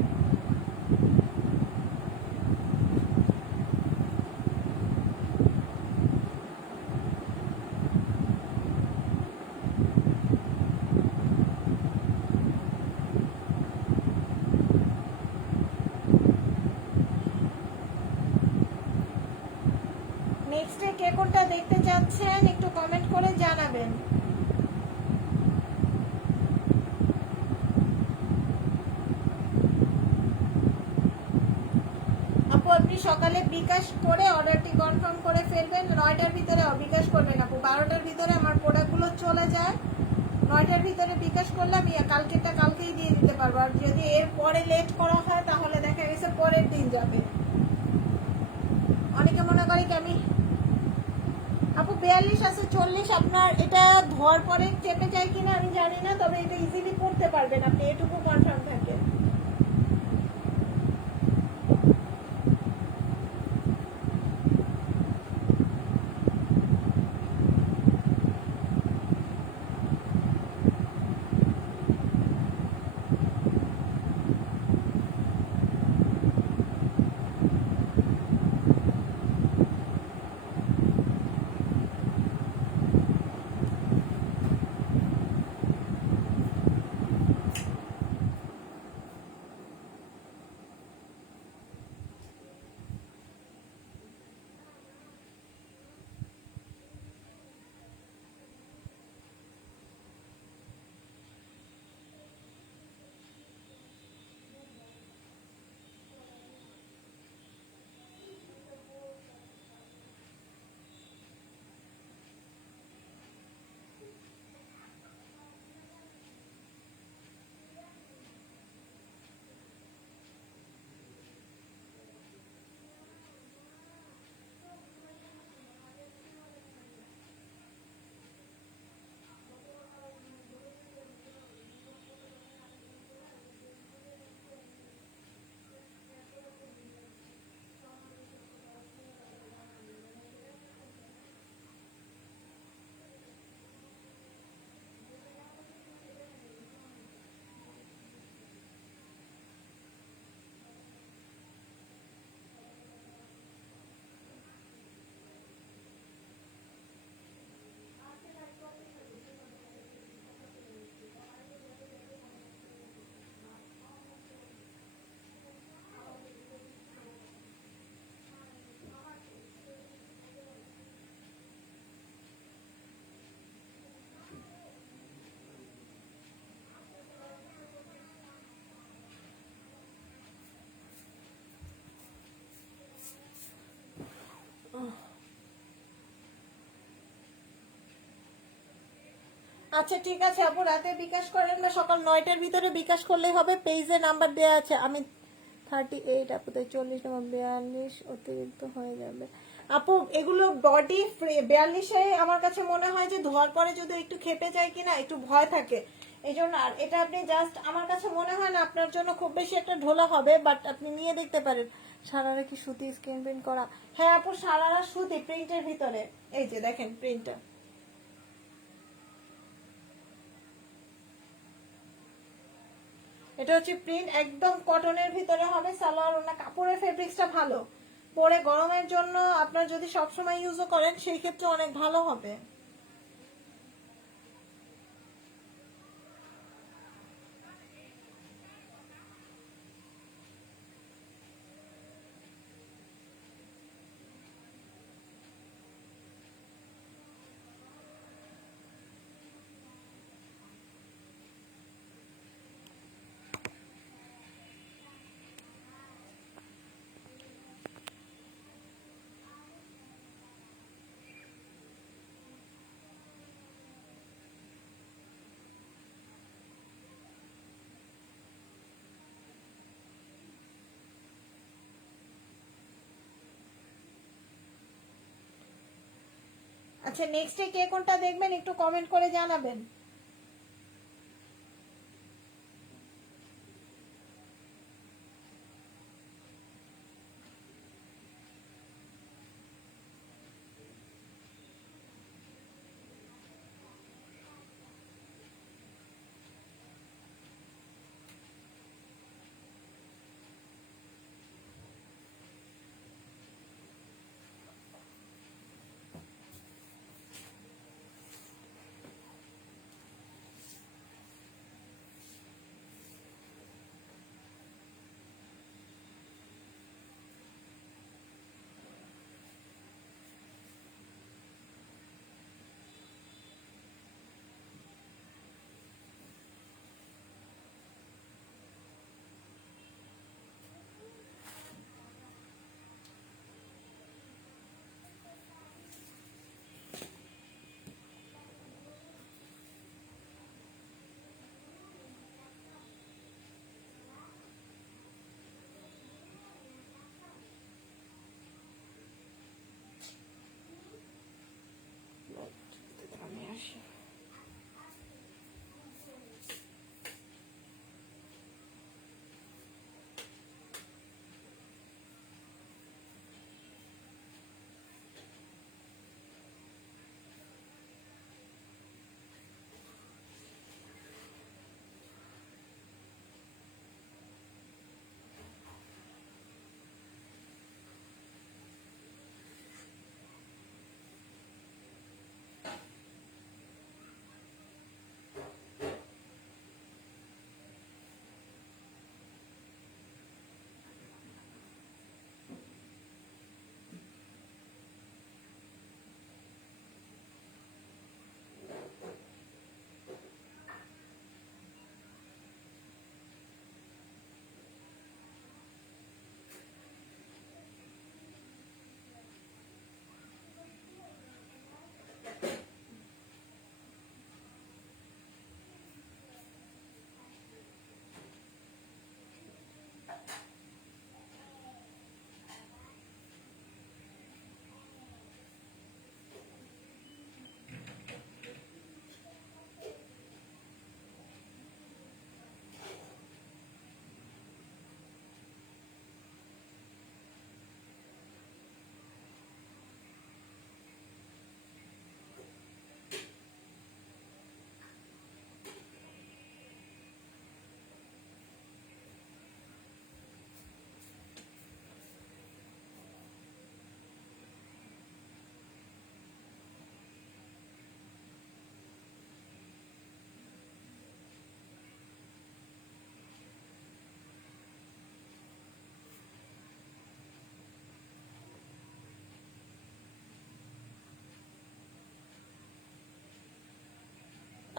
নেক্সটে কে কোনটা দেখতে চাচ্ছেন একটু কমেন্ট করে জানাবেন। আপু আপনি সকালে বিকাশ করে অর্ডারটি কনফার্ম করে ফেলবেন, 9টার ভিতরে বিকাশ করবেন আপু, 12টার ভিতরে আমার প্রোডাক্টগুলো চলে যায়। 9টার ভিতরে বিকাশ করলে আমি কালকেরটা কালকেই দিয়ে দিতে পারবো। আর যদি এর পরে লেট করা হয় তাহলে দেখা গেছে পরের দিন যাবে। অনেকে মনে করে কি আমি আপু 42 আছে, 40 আপনার এটা ধোয়ার পরে চেপে যায় কিনা আমি জানি না, তবে এটা ইজিলি পড়তে পারবেন আপনি, এটুকু কনফার্ম থাকে। আচ্ছা ঠিক আছে আপু, রাতে বিকাশ করেন বা সকাল 9টার ভিতরে বিকাশ করলেই হবে। পেজে নাম্বার দেওয়া আছে। আমি 38 আপু, তাই 40 নম্বর 42 অতিরিক্ত হয়ে যাবে আপু। এগুলো বডি ফ্রি 42-এ আমার কাছে মনে হয় যে ধোয়ার পরে যদি একটু খেপে যায় কিনা একটু ভয় থাকে, এই জন্য। আর এটা আপনি জাস্ট, আমার কাছে মনে হয় না আপনার জন্য খুব বেশি একটা ঢোলা হবে, বাট আপনি নিয়ে দেখতে পারেন। সারারা কি সুতি স্ক্রিন প্রিন্ট করা? হ্যাঁ আপু, সারারা সুতি প্রিন্টের ভিতরে। এই যে দেখেন প্রিন্টটা, এটা হচ্ছে প্রিন্ট, একদম কটনের ভিতরে হবে। সালোয়ার ওনা কাপড়ের ফেব্রিক্সটা ভালো, পরে গরমের জন্য আপনার যদি সবসময় ইউজও করেন সেই ক্ষেত্রে অনেক ভালো হবে। আচ্ছা নেক্সটে কে কোনটা দেখবেন একটু কমেন্ট করে জানাবেন। আমি আসি।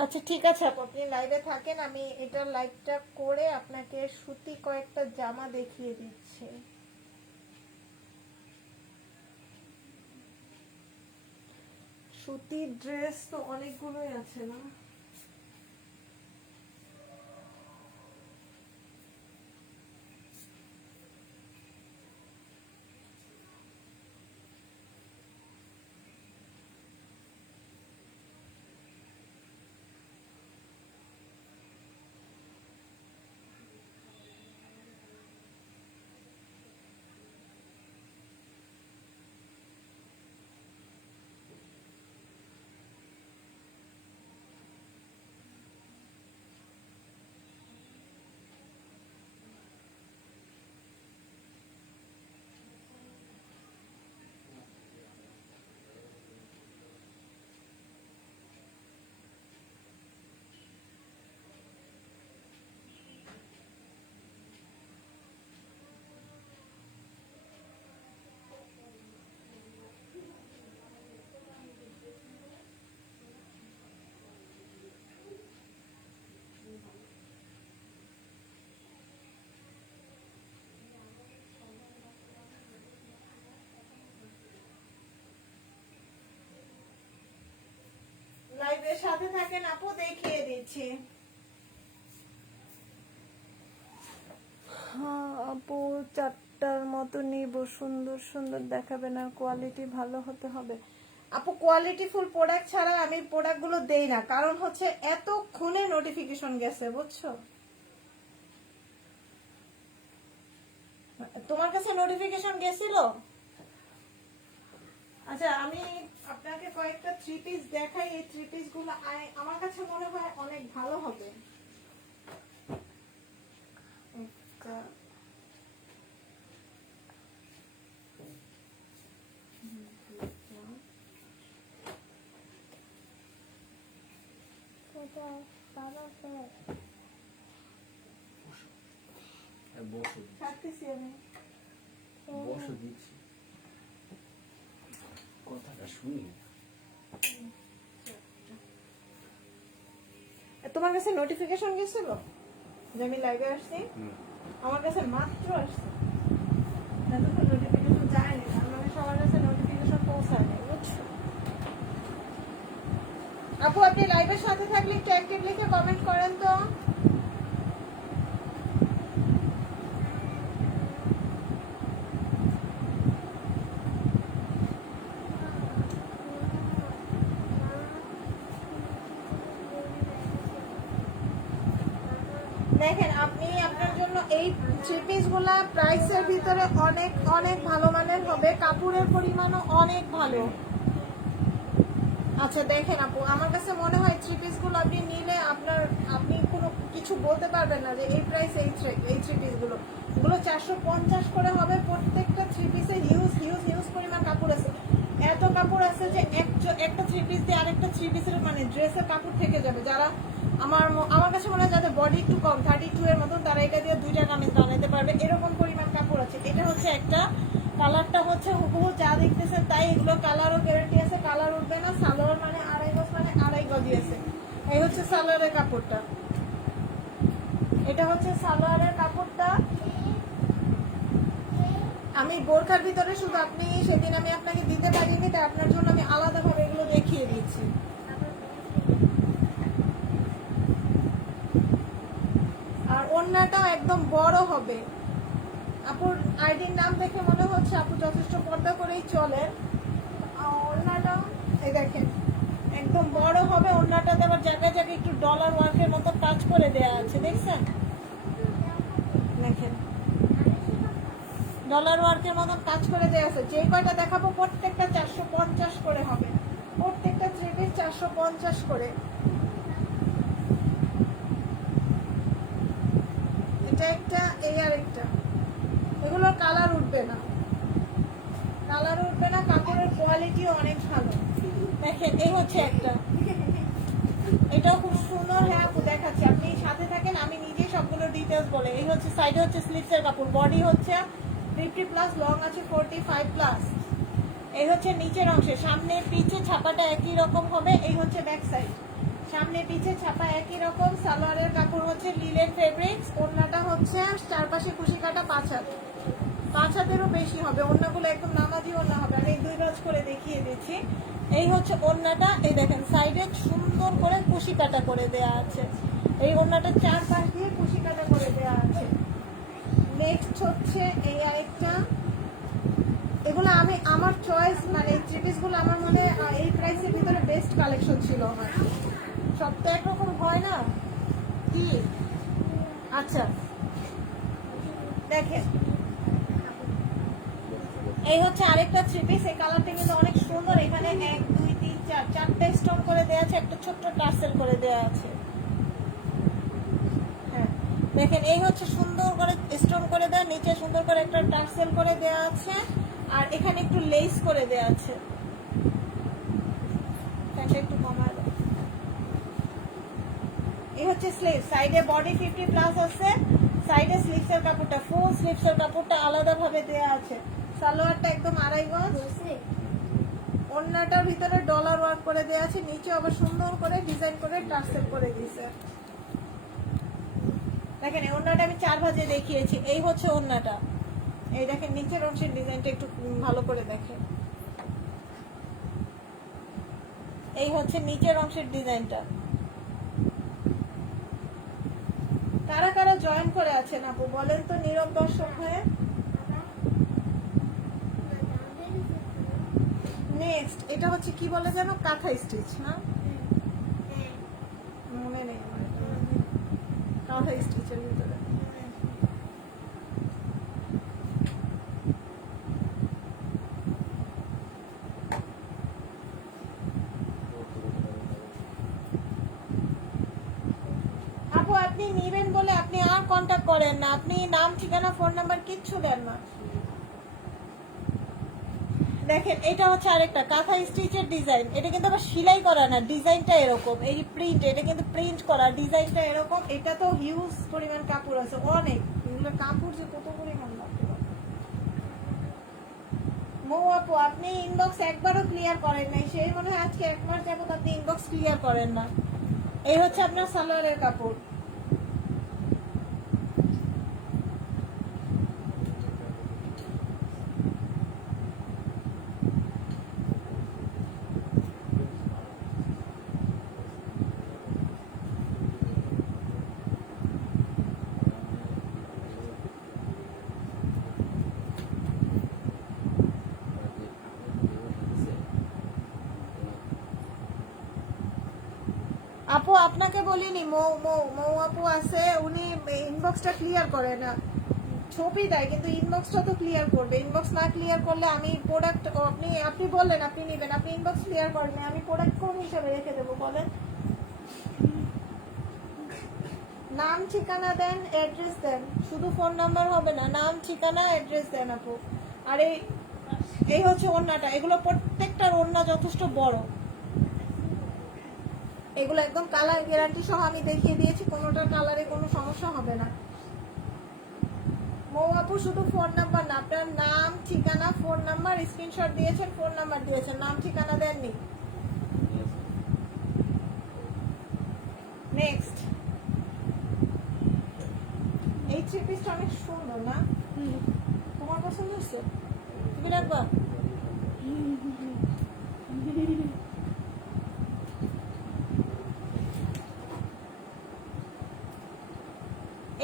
আচ্ছা ঠিক আছে আপু, আপনি লাইভে থাকেন, আমি এটা লাইভটা করে আপনাকে সুতি কয়েকটা জামা দেখিয়ে দিচ্ছি। সুতির ড্রেস তো অনেকগুলোই আছে না? সাথে থাকেন আপু, দেখিয়ে দিচ্ছি। হ্যাঁ আপু 4টার মতো নিব, সুন্দর সুন্দর দেখাবেন আর কোয়ালিটি ভালো হতে হবে। আপু কোয়ালিটি ফুল প্রোডাক্ট ছাড়া আমি প্রোডাক্টগুলো দেই না, কারণ হচ্ছে এতক্ষণে নোটিফিকেশন গেছে, বুঝছো? তোমার কাছে নোটিফিকেশন গেছিল? আচ্ছা আমি আপনাকে কয়েকটা 3 পিস দেখাই। এই 3 পিস গুলো আমার কাছে মনে হয় অনেক ভালো হবে। একটা ছাড়তেছি আমি। বসো দিচ্ছি কথাটা শুনি। তোমার কাছে নোটিফিকেশন গেছিল যে আমি লাইভে আসছি? আমার কাছে মাত্র আসছে, নোটিফিকেশন যায়নি, তার মানে সবার কাছে নোটিফিকেশন পৌঁছায়নি, বুঝছো? আপু আপনি লাইভের সাথে থাকলে একটু অ্যাক্টিভ লিখে কমেন্ট করেন তো। দেখেন আপনি আপনার জন্য এই 3 পিস গুলা প্রাইসের ভিতরে অনেক অনেক ভালো মানের হবে, কাপড়ের পরিমাণও অনেক ভালো। আচ্ছা দেখেন আপু, আমার কাছে মনে হয় 3 পিস গুলো আপনি নিলে আপনি কোনো কিছু বলতে পারবেন না যে এই প্রাইস এই 3 পিস গুলো 450 করে হবে। প্রত্যেকটা 3 পিসে হিউজ হিউজ হিউজ পরিমাণ কাপড় আছে। এত কাপড় আছে যে একটা 3 পিস দিয়ে আরেকটা 3 পিসের মানে ড্রেসের কাপড় থেকে যাবে। যারা আমার কাছে মনে হয় যাদের বডি একটু কম 32 এর মতন, তারা এটা দিয়ে 2টা কামিজ বানাতে পারবে, এরকম পরিমাণ কাপড় আছে। এটা হচ্ছে একটা, কালারটা হচ্ছে হুবহু যা দেখতেছেন তাই, এগুলো কালারও গ্যারান্টি আছে, কালার উঠবে না। সালোয়ার মানে 2.5 গজ মানে 2.5 গজই আছে। এই হচ্ছে সালোয়ারের কাপড়টা, এটা হচ্ছে সালোয়ারের কাপড়টা। আমি বোরখার ভিতরে শুধু আপনি সেদিন আমি আপনাকে দিতে পারিনি, তাই আপনার জন্য আমি আলাদাভাবে এগুলো দেখিয়ে দিয়েছি। আর ওড়নাটাও একদম বড় হবে। আপুর আইডির নাম দেখে মনে হচ্ছে আপু যথেষ্ট পর্দা করেই চলেন। ওড়নাটা এই দেখেন একদম বড় হবে। ওড়নাটাতে আবার জায়গায় জায়গায় একটু ডলার ওয়ার্কের মতো কাজ করে দেয়া আছে, দেখছেন? দেখেন ডলার ওয়ার্কের মতো কাজ করে দেয়া আছে। যে কয়টা দেখাবো প্রত্যেকটা 450 করে হবে, প্রত্যেকটা 3 পিস 450 করে। এটা একটা, এই আর একটা। এগুলো কালার উঠবে না, কালার উঠবে না, কাপড়ের কোয়ালিটিও অনেক ভালো। দেখেন এই হচ্ছে একটা, এটাও খুব সুন্দর। হ্যাঁ আপু দেখাচ্ছি, আপনি সাথে থাকেন, আমি নিজেই সবগুলো ডিটেলস বলে। এই হচ্ছে সাইডে হচ্ছে স্লিভসের কাপড়, বডি হচ্ছে 50+, লং আছে 45+। এই হচ্ছে নিচের অংশে, সামনে পিছে ছাপাটা একই রকম হবে। এই হচ্ছে ব্যাক সাইড, সামনে পিছে ছাপা একই রকম। সালোয়ারের কাপড় হচ্ছে লিলেন ফেব্রিক্স। ওড়নাটা হচ্ছে চারপাশে কুশি কাটা 5 হাত, 5 হাতেরও বেশি হবে। ওড়নাগুলো একদম নামাজি ওড়না হবে। আমি 2 গজ করে দেখিয়ে দিচ্ছি। এই হচ্ছে ওড়নাটা, এই দেখেন সাইডে সুন্দর করে কুশি কাটা করে দেয়া আছে। এই ওড়নাটা চারপাশ দিয়ে কুশি কাটা করে দেয়া আছে। নেক্সট হচ্ছে এই আরেকটা। এগুলো আমি আমার চয়েস, মানে এই 3 পিসগুলো আমার মনে এই প্রাইসের ভিতরে বেস্ট কালেকশন ছিল। আমার সব তো একরকম হয় না কি? আচ্ছা দেখেন এই হচ্ছে আরেকটা 3 পিস। এই কালারটা কিন্তু অনেক সুন্দর। এখানে 1 2 3 4 4টে স্টোন করে দেওয়া আছে, একটা ছোট্ট টার্সেল করে দেওয়া আছে। হ্যাঁ দেখেন এই হচ্ছে সুন্দর করে স্টোন করে দেওয়া, নিচে সুন্দর করে একটা টার্সেল করে দেওয়া আছে, আর এখানে একটু লেস করে দেওয়া আছে। একটু কমায় দাও। এই হচ্ছে স্লিভ, সাইডে বডি 50+ আছে, সাইডে স্লিভসের কাপড়টা, ফুল স্লিভসের কাপড়টা আলাদাভাবে দেওয়া আছে। সালোয়ারটা একদম 2.5 গজ। ওড়নাটার ভিতরে ডলার ওয়ার্ক করে দেওয়া আছে, নিচে আবার সুন্দর করে ডিজাইন করে টার্সেল করে দিয়েছে। দেখেন এই ওড়নাটা আমি 4 ভাঁজে দেখিয়েছি। এই হচ্ছে ওড়নাটা, এই দেখেন নিচের অংশের ডিজাইনটা একটু ভালো করে দেখেন। এই হচ্ছে নিচের অংশের ডিজাইনটা। কারা কারা জয়েন করে আছেন আপু বলেন তো নীরব দর্শক হয়ে। নেক্সট এটা হচ্ছে কি বলে যেন, কাঁথা স্টিচ না, মনে নেই আমার এটা। কাঁথা স্টিচের ভিতরে আপু আপনি নিবেন বলে আপনি আর কন্টাক্ট করেন না, আপনি নাম ঠিকানা ফোন নাম্বার কিচ্ছু দেন না। দেখেন এটা হচ্ছে আরেকটা কাঁথা স্টিচের ডিজাইন, এটা কিন্তু আবার সেলাই করা না, ডিজাইনটা এরকম, এই প্রিন্ট, এটা কিন্তু প্রিন্ট করা, ডিজাইনটা এরকম। এটা তো হিউজ পরিমাণ কাপড় আছে, অনেক, এগুলো কাপড় যে কত পরিমাণ লাগবে। মৌ আপু আপনি ইনবক্স একবারও ক্লিয়ার করেন নাই, সেই মনে হয় আজকে এক মাস যাবত আপনি ইনবক্স ক্লিয়ার করেন না। এই হচ্ছে আপনার সালোয়ারের কাপড়। আপু আপনাকে বলিনি, মৌ মৌ মৌ আপু আছে, উনি ইনবক্সটা ক্লিয়ার করে না, ছবি দেয় কিন্তু ইনবক্সটা তো ক্লিয়ার করবে। ইনবক্স না ক্লিয়ার করলে আমি প্রোডাক্ট, আপনি আপনি বললেন আপনি নেবেন, আপনি ইনবক্স ক্লিয়ার করেন আমি প্রোডাক্ট কোন হিসাবে রেখে দেবো বলেন। নাম ঠিকানা দেন, অ্যাড্রেস দেন, শুধু ফোন নাম্বার হবে না, নাম ঠিকানা অ্যাড্রেস দেন আপু। আর এই হচ্ছে ওড়নাটা, এগুলো প্রত্যেকটার ওড়না যথেষ্ট বড়, এগুলো একদম কালার গ্যারান্টি সহ আমি দেখিয়ে দিয়েছি, কোনোটার কালারে কোনো সমস্যা হবে না। মৌ আপু শুধু ফোন নাম্বার না, আপনার নাম ঠিকানা ফোন নাম্বার, স্ক্রিনশট দিয়েছেন, ফোন নাম্বার দিয়েছেন, নাম ঠিকানা দেননি। নেক্সট এই থ্রি পিসটা অনেক সুন্দর না, তোমার পছন্দ হচ্ছে, তুমি রাখবা।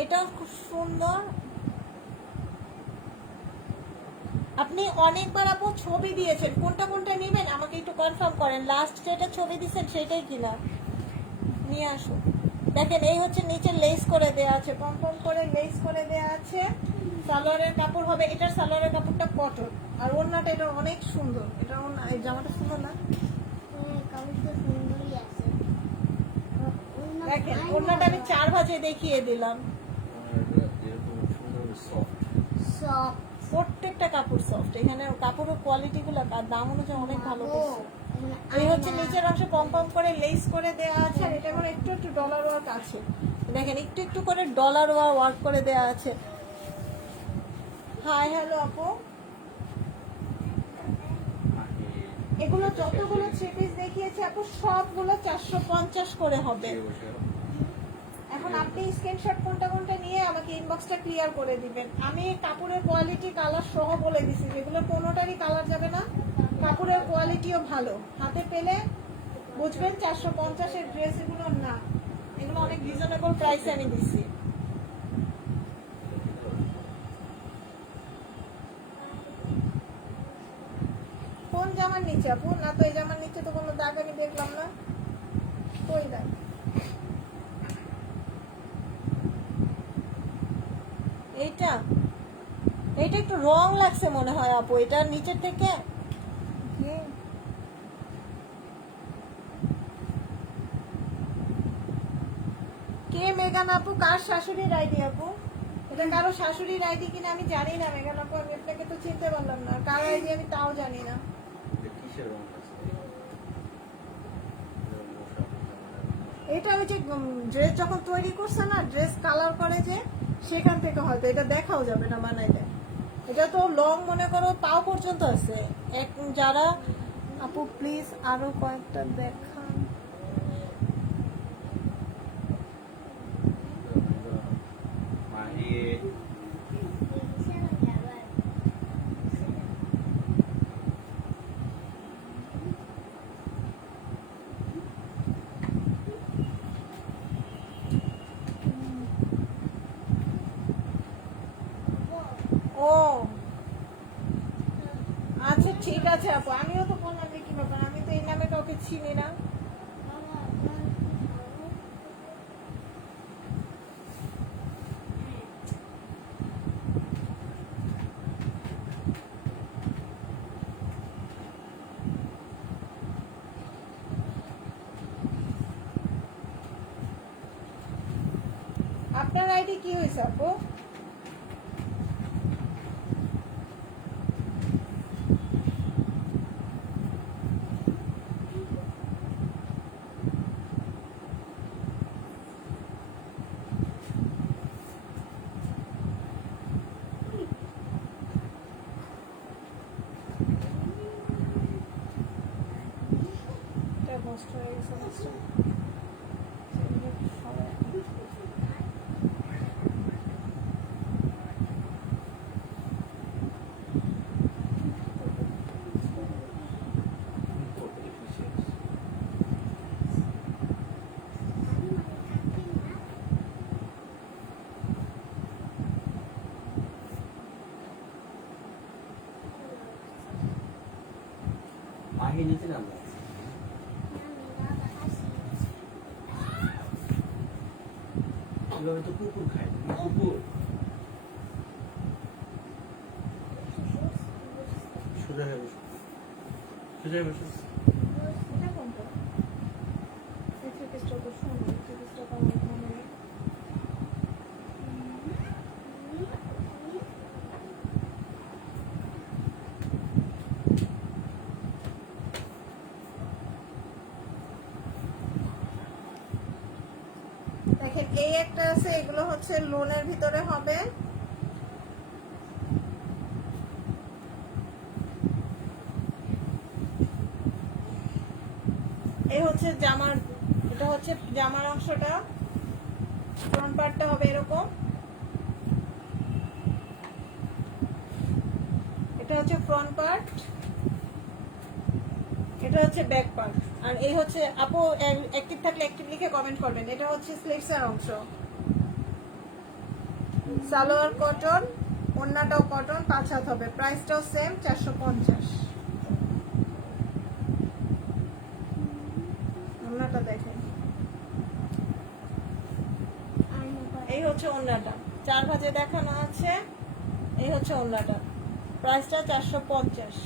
এটাও খুব সুন্দর। আপনি অনেকবার আপু ছবি দিয়েছেন, কোনটা কোনটা নেবেন আমাকে একটু কনফার্ম করেন, লাস্ট যেটা ছবি দিয়েছেন সেটাই কিনা নিয়ে আসুন। দেখেন এই হচ্ছে নিচে লেস করে দেয়া আছে, পম করে লেস করে দেয়া আছে। সালোয়ারের কাপড় হবে, এটার সালোয়ারের কাপড়টা কটন, আর ওড়নাটা এটা অনেক সুন্দর, এটা এই জামাটা সুন্দর না, দেখেন ওড়নাটা আমি 4 ভাঁজে দেখিয়ে দিলাম, প্রত্যেকটা কাপড় সফট, এখানে কাপড়ের কোয়ালিটি গুলো দাম অনুযায়ী অনেক ভালো করছে। এই হচ্ছে নিচের অংশে পম করে লেস করে দেয়া আছে, আর এটা করে একটু একটু ডলার ওয়ার্ক আছে, দেখেন একটু একটু করে ডলার ওয়ার্ক করে দেয়া আছে। হাই হ্যালো আপু, এগুলো যতগুলো থ্রি পিস দেখিয়েছি আপু সবগুলো 450 করে হবে। এখন আপনি স্ক্রিনশট কোনটা কোনটা নিয়ে আমাকে ইনবক্সটা ক্লিয়ার করে দিবেন। আমি কাপড়ের কোয়ালিটি কালার সহ বলে দিছি, যেগুলো কোনোটারই কালার যাবে না, কাপড়ের কোয়ালিটিও ভালো, হাতে পেলে বুঝবেন 450-এর ড্রেস এগুলো না, এগুলো অনেক রিজনেবল প্রাইসে আমি দিছি। কোন জামার নিচে আপু, না তো এই জামার নিচে তো কোনো দাগ আমি দেখলাম না, কই দাগ, এইটা এইটা একটু রং লাগছে মনে হয় আপু, এটা নিচের থেকে কে মেগান আপু, কার শাশুড়ির আইডি আপু, এটা কারো শাশুড়ির আইডি কিনা আমি জানি না মেগান আপু, আমি আপনাকে তো চিনতে পারলাম না, কার আইডি আমি তাও জানি না। এটা ওই যে ড্রেস যখন তৈরি করছে না, ড্রেস কালার করে যে, সেখান থেকে হয়তো, এটা দেখাও যাবে না বানাইলে, এটা তো লং মনে করো পাও পর্যন্ত আছে। যারা আপু প্লিজ আরো কয়েকটা দেখান, ঠিক আছে আপু, আমিও তো বললাম যে কি ব্যাপার, আমি তো এই নামে কাউকে চিনি না। আপনার আইডি কি হয়েছে আপু? এটা নষ্ট হয়ে গেছে, নষ্ট। মাহি নিচে নামো। এভাবে তো কুকুর খায়, তুমি কুকুর। সোজা হয়ে বসো, সোজা হয়ে বসো। এটা কোনটা? এই ফিকিসটা তো সুন্দর, ফিকিসটা তো আমার মনে নেই। দেখেন এই একটা আছে, এগুলো হচ্ছে লোনের ভিতরে হবে। এই হচ্ছে জামার, এটা হচ্ছে জামার অংশটা, ফ্রন্ট পার্টটা হবে এরকম। এটা হচ্ছে ফ্রন্ট পার্ট, এটা হচ্ছে ব্যাক পার্ট। আর এই হচ্ছে, আপু অ্যাক্টিভ থাকলে অ্যাক্টিভ লিখে কমেন্ট করবেন। এটা হচ্ছে স্লিভসের অংশ। সালোয়ার কটন, ওড়নাটাও কটন, 5 হাত হবে। প্রাইসটাও সেম, 450। ওড়নাটা দেখেন, এই হচ্ছে ওড়নাটা, 4 ভাঁজে দেখানো আছে। এই হচ্ছে ওড়নাটা, প্রাইসটা 450।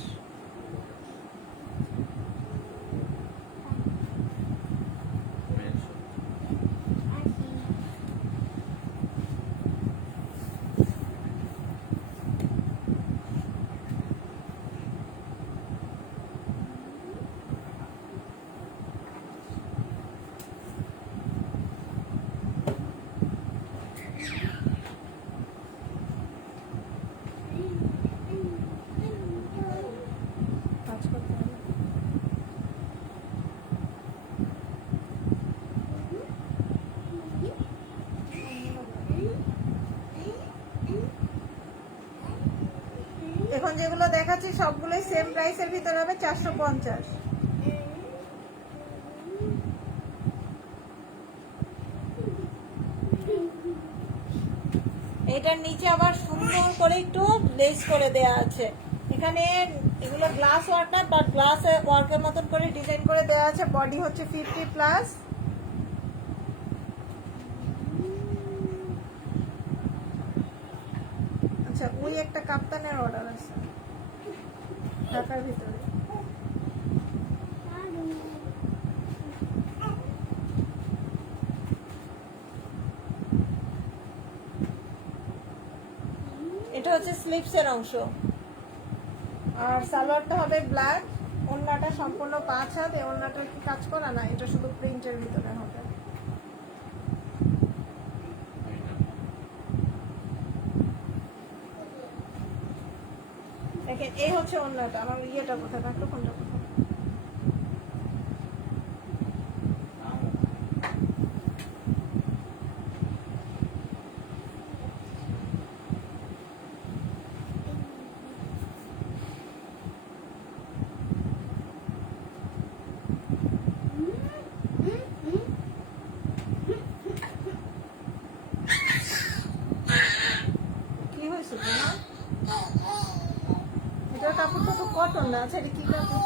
কাজ করতে হবে। এখন যেগুলো দেখাচ্ছি সবগুলোই সেম প্রাইসের ভিতরে হবে, 450। এটার নিচে আবার সুন্দর করে একটু লেস করে দেয়া আছে। এখানে এগুলো গ্লাস ওয়ার্ক না, বাট গ্লাস ওয়ার্কের মতন করে ডিজাইন করে দেওয়া আছে। বডি হচ্ছে 50+। আচ্ছা, ওই একটা কাপ্তানের অর্ডার আছে ঢাকার ভিতরে। এটা হচ্ছে স্লিভসের অংশ। আর সালোয়ারটা হবে ব্ল্যাক, ওড়নাটা সম্পূর্ণ 5 হাত। এই ওড়নাটা কি কাজ করা না, এটা শুধু প্রিন্টের ভিতরে হবে। দেখেন এই হচ্ছে ওড়নাটা। আমার ইয়েটা কোথায়, মাইক্রোফোনটা কোথায়? কি হয়েছে তোমার? এটার কাপড়টা তো কটন না, আচ্ছা এটা কি কাপড়?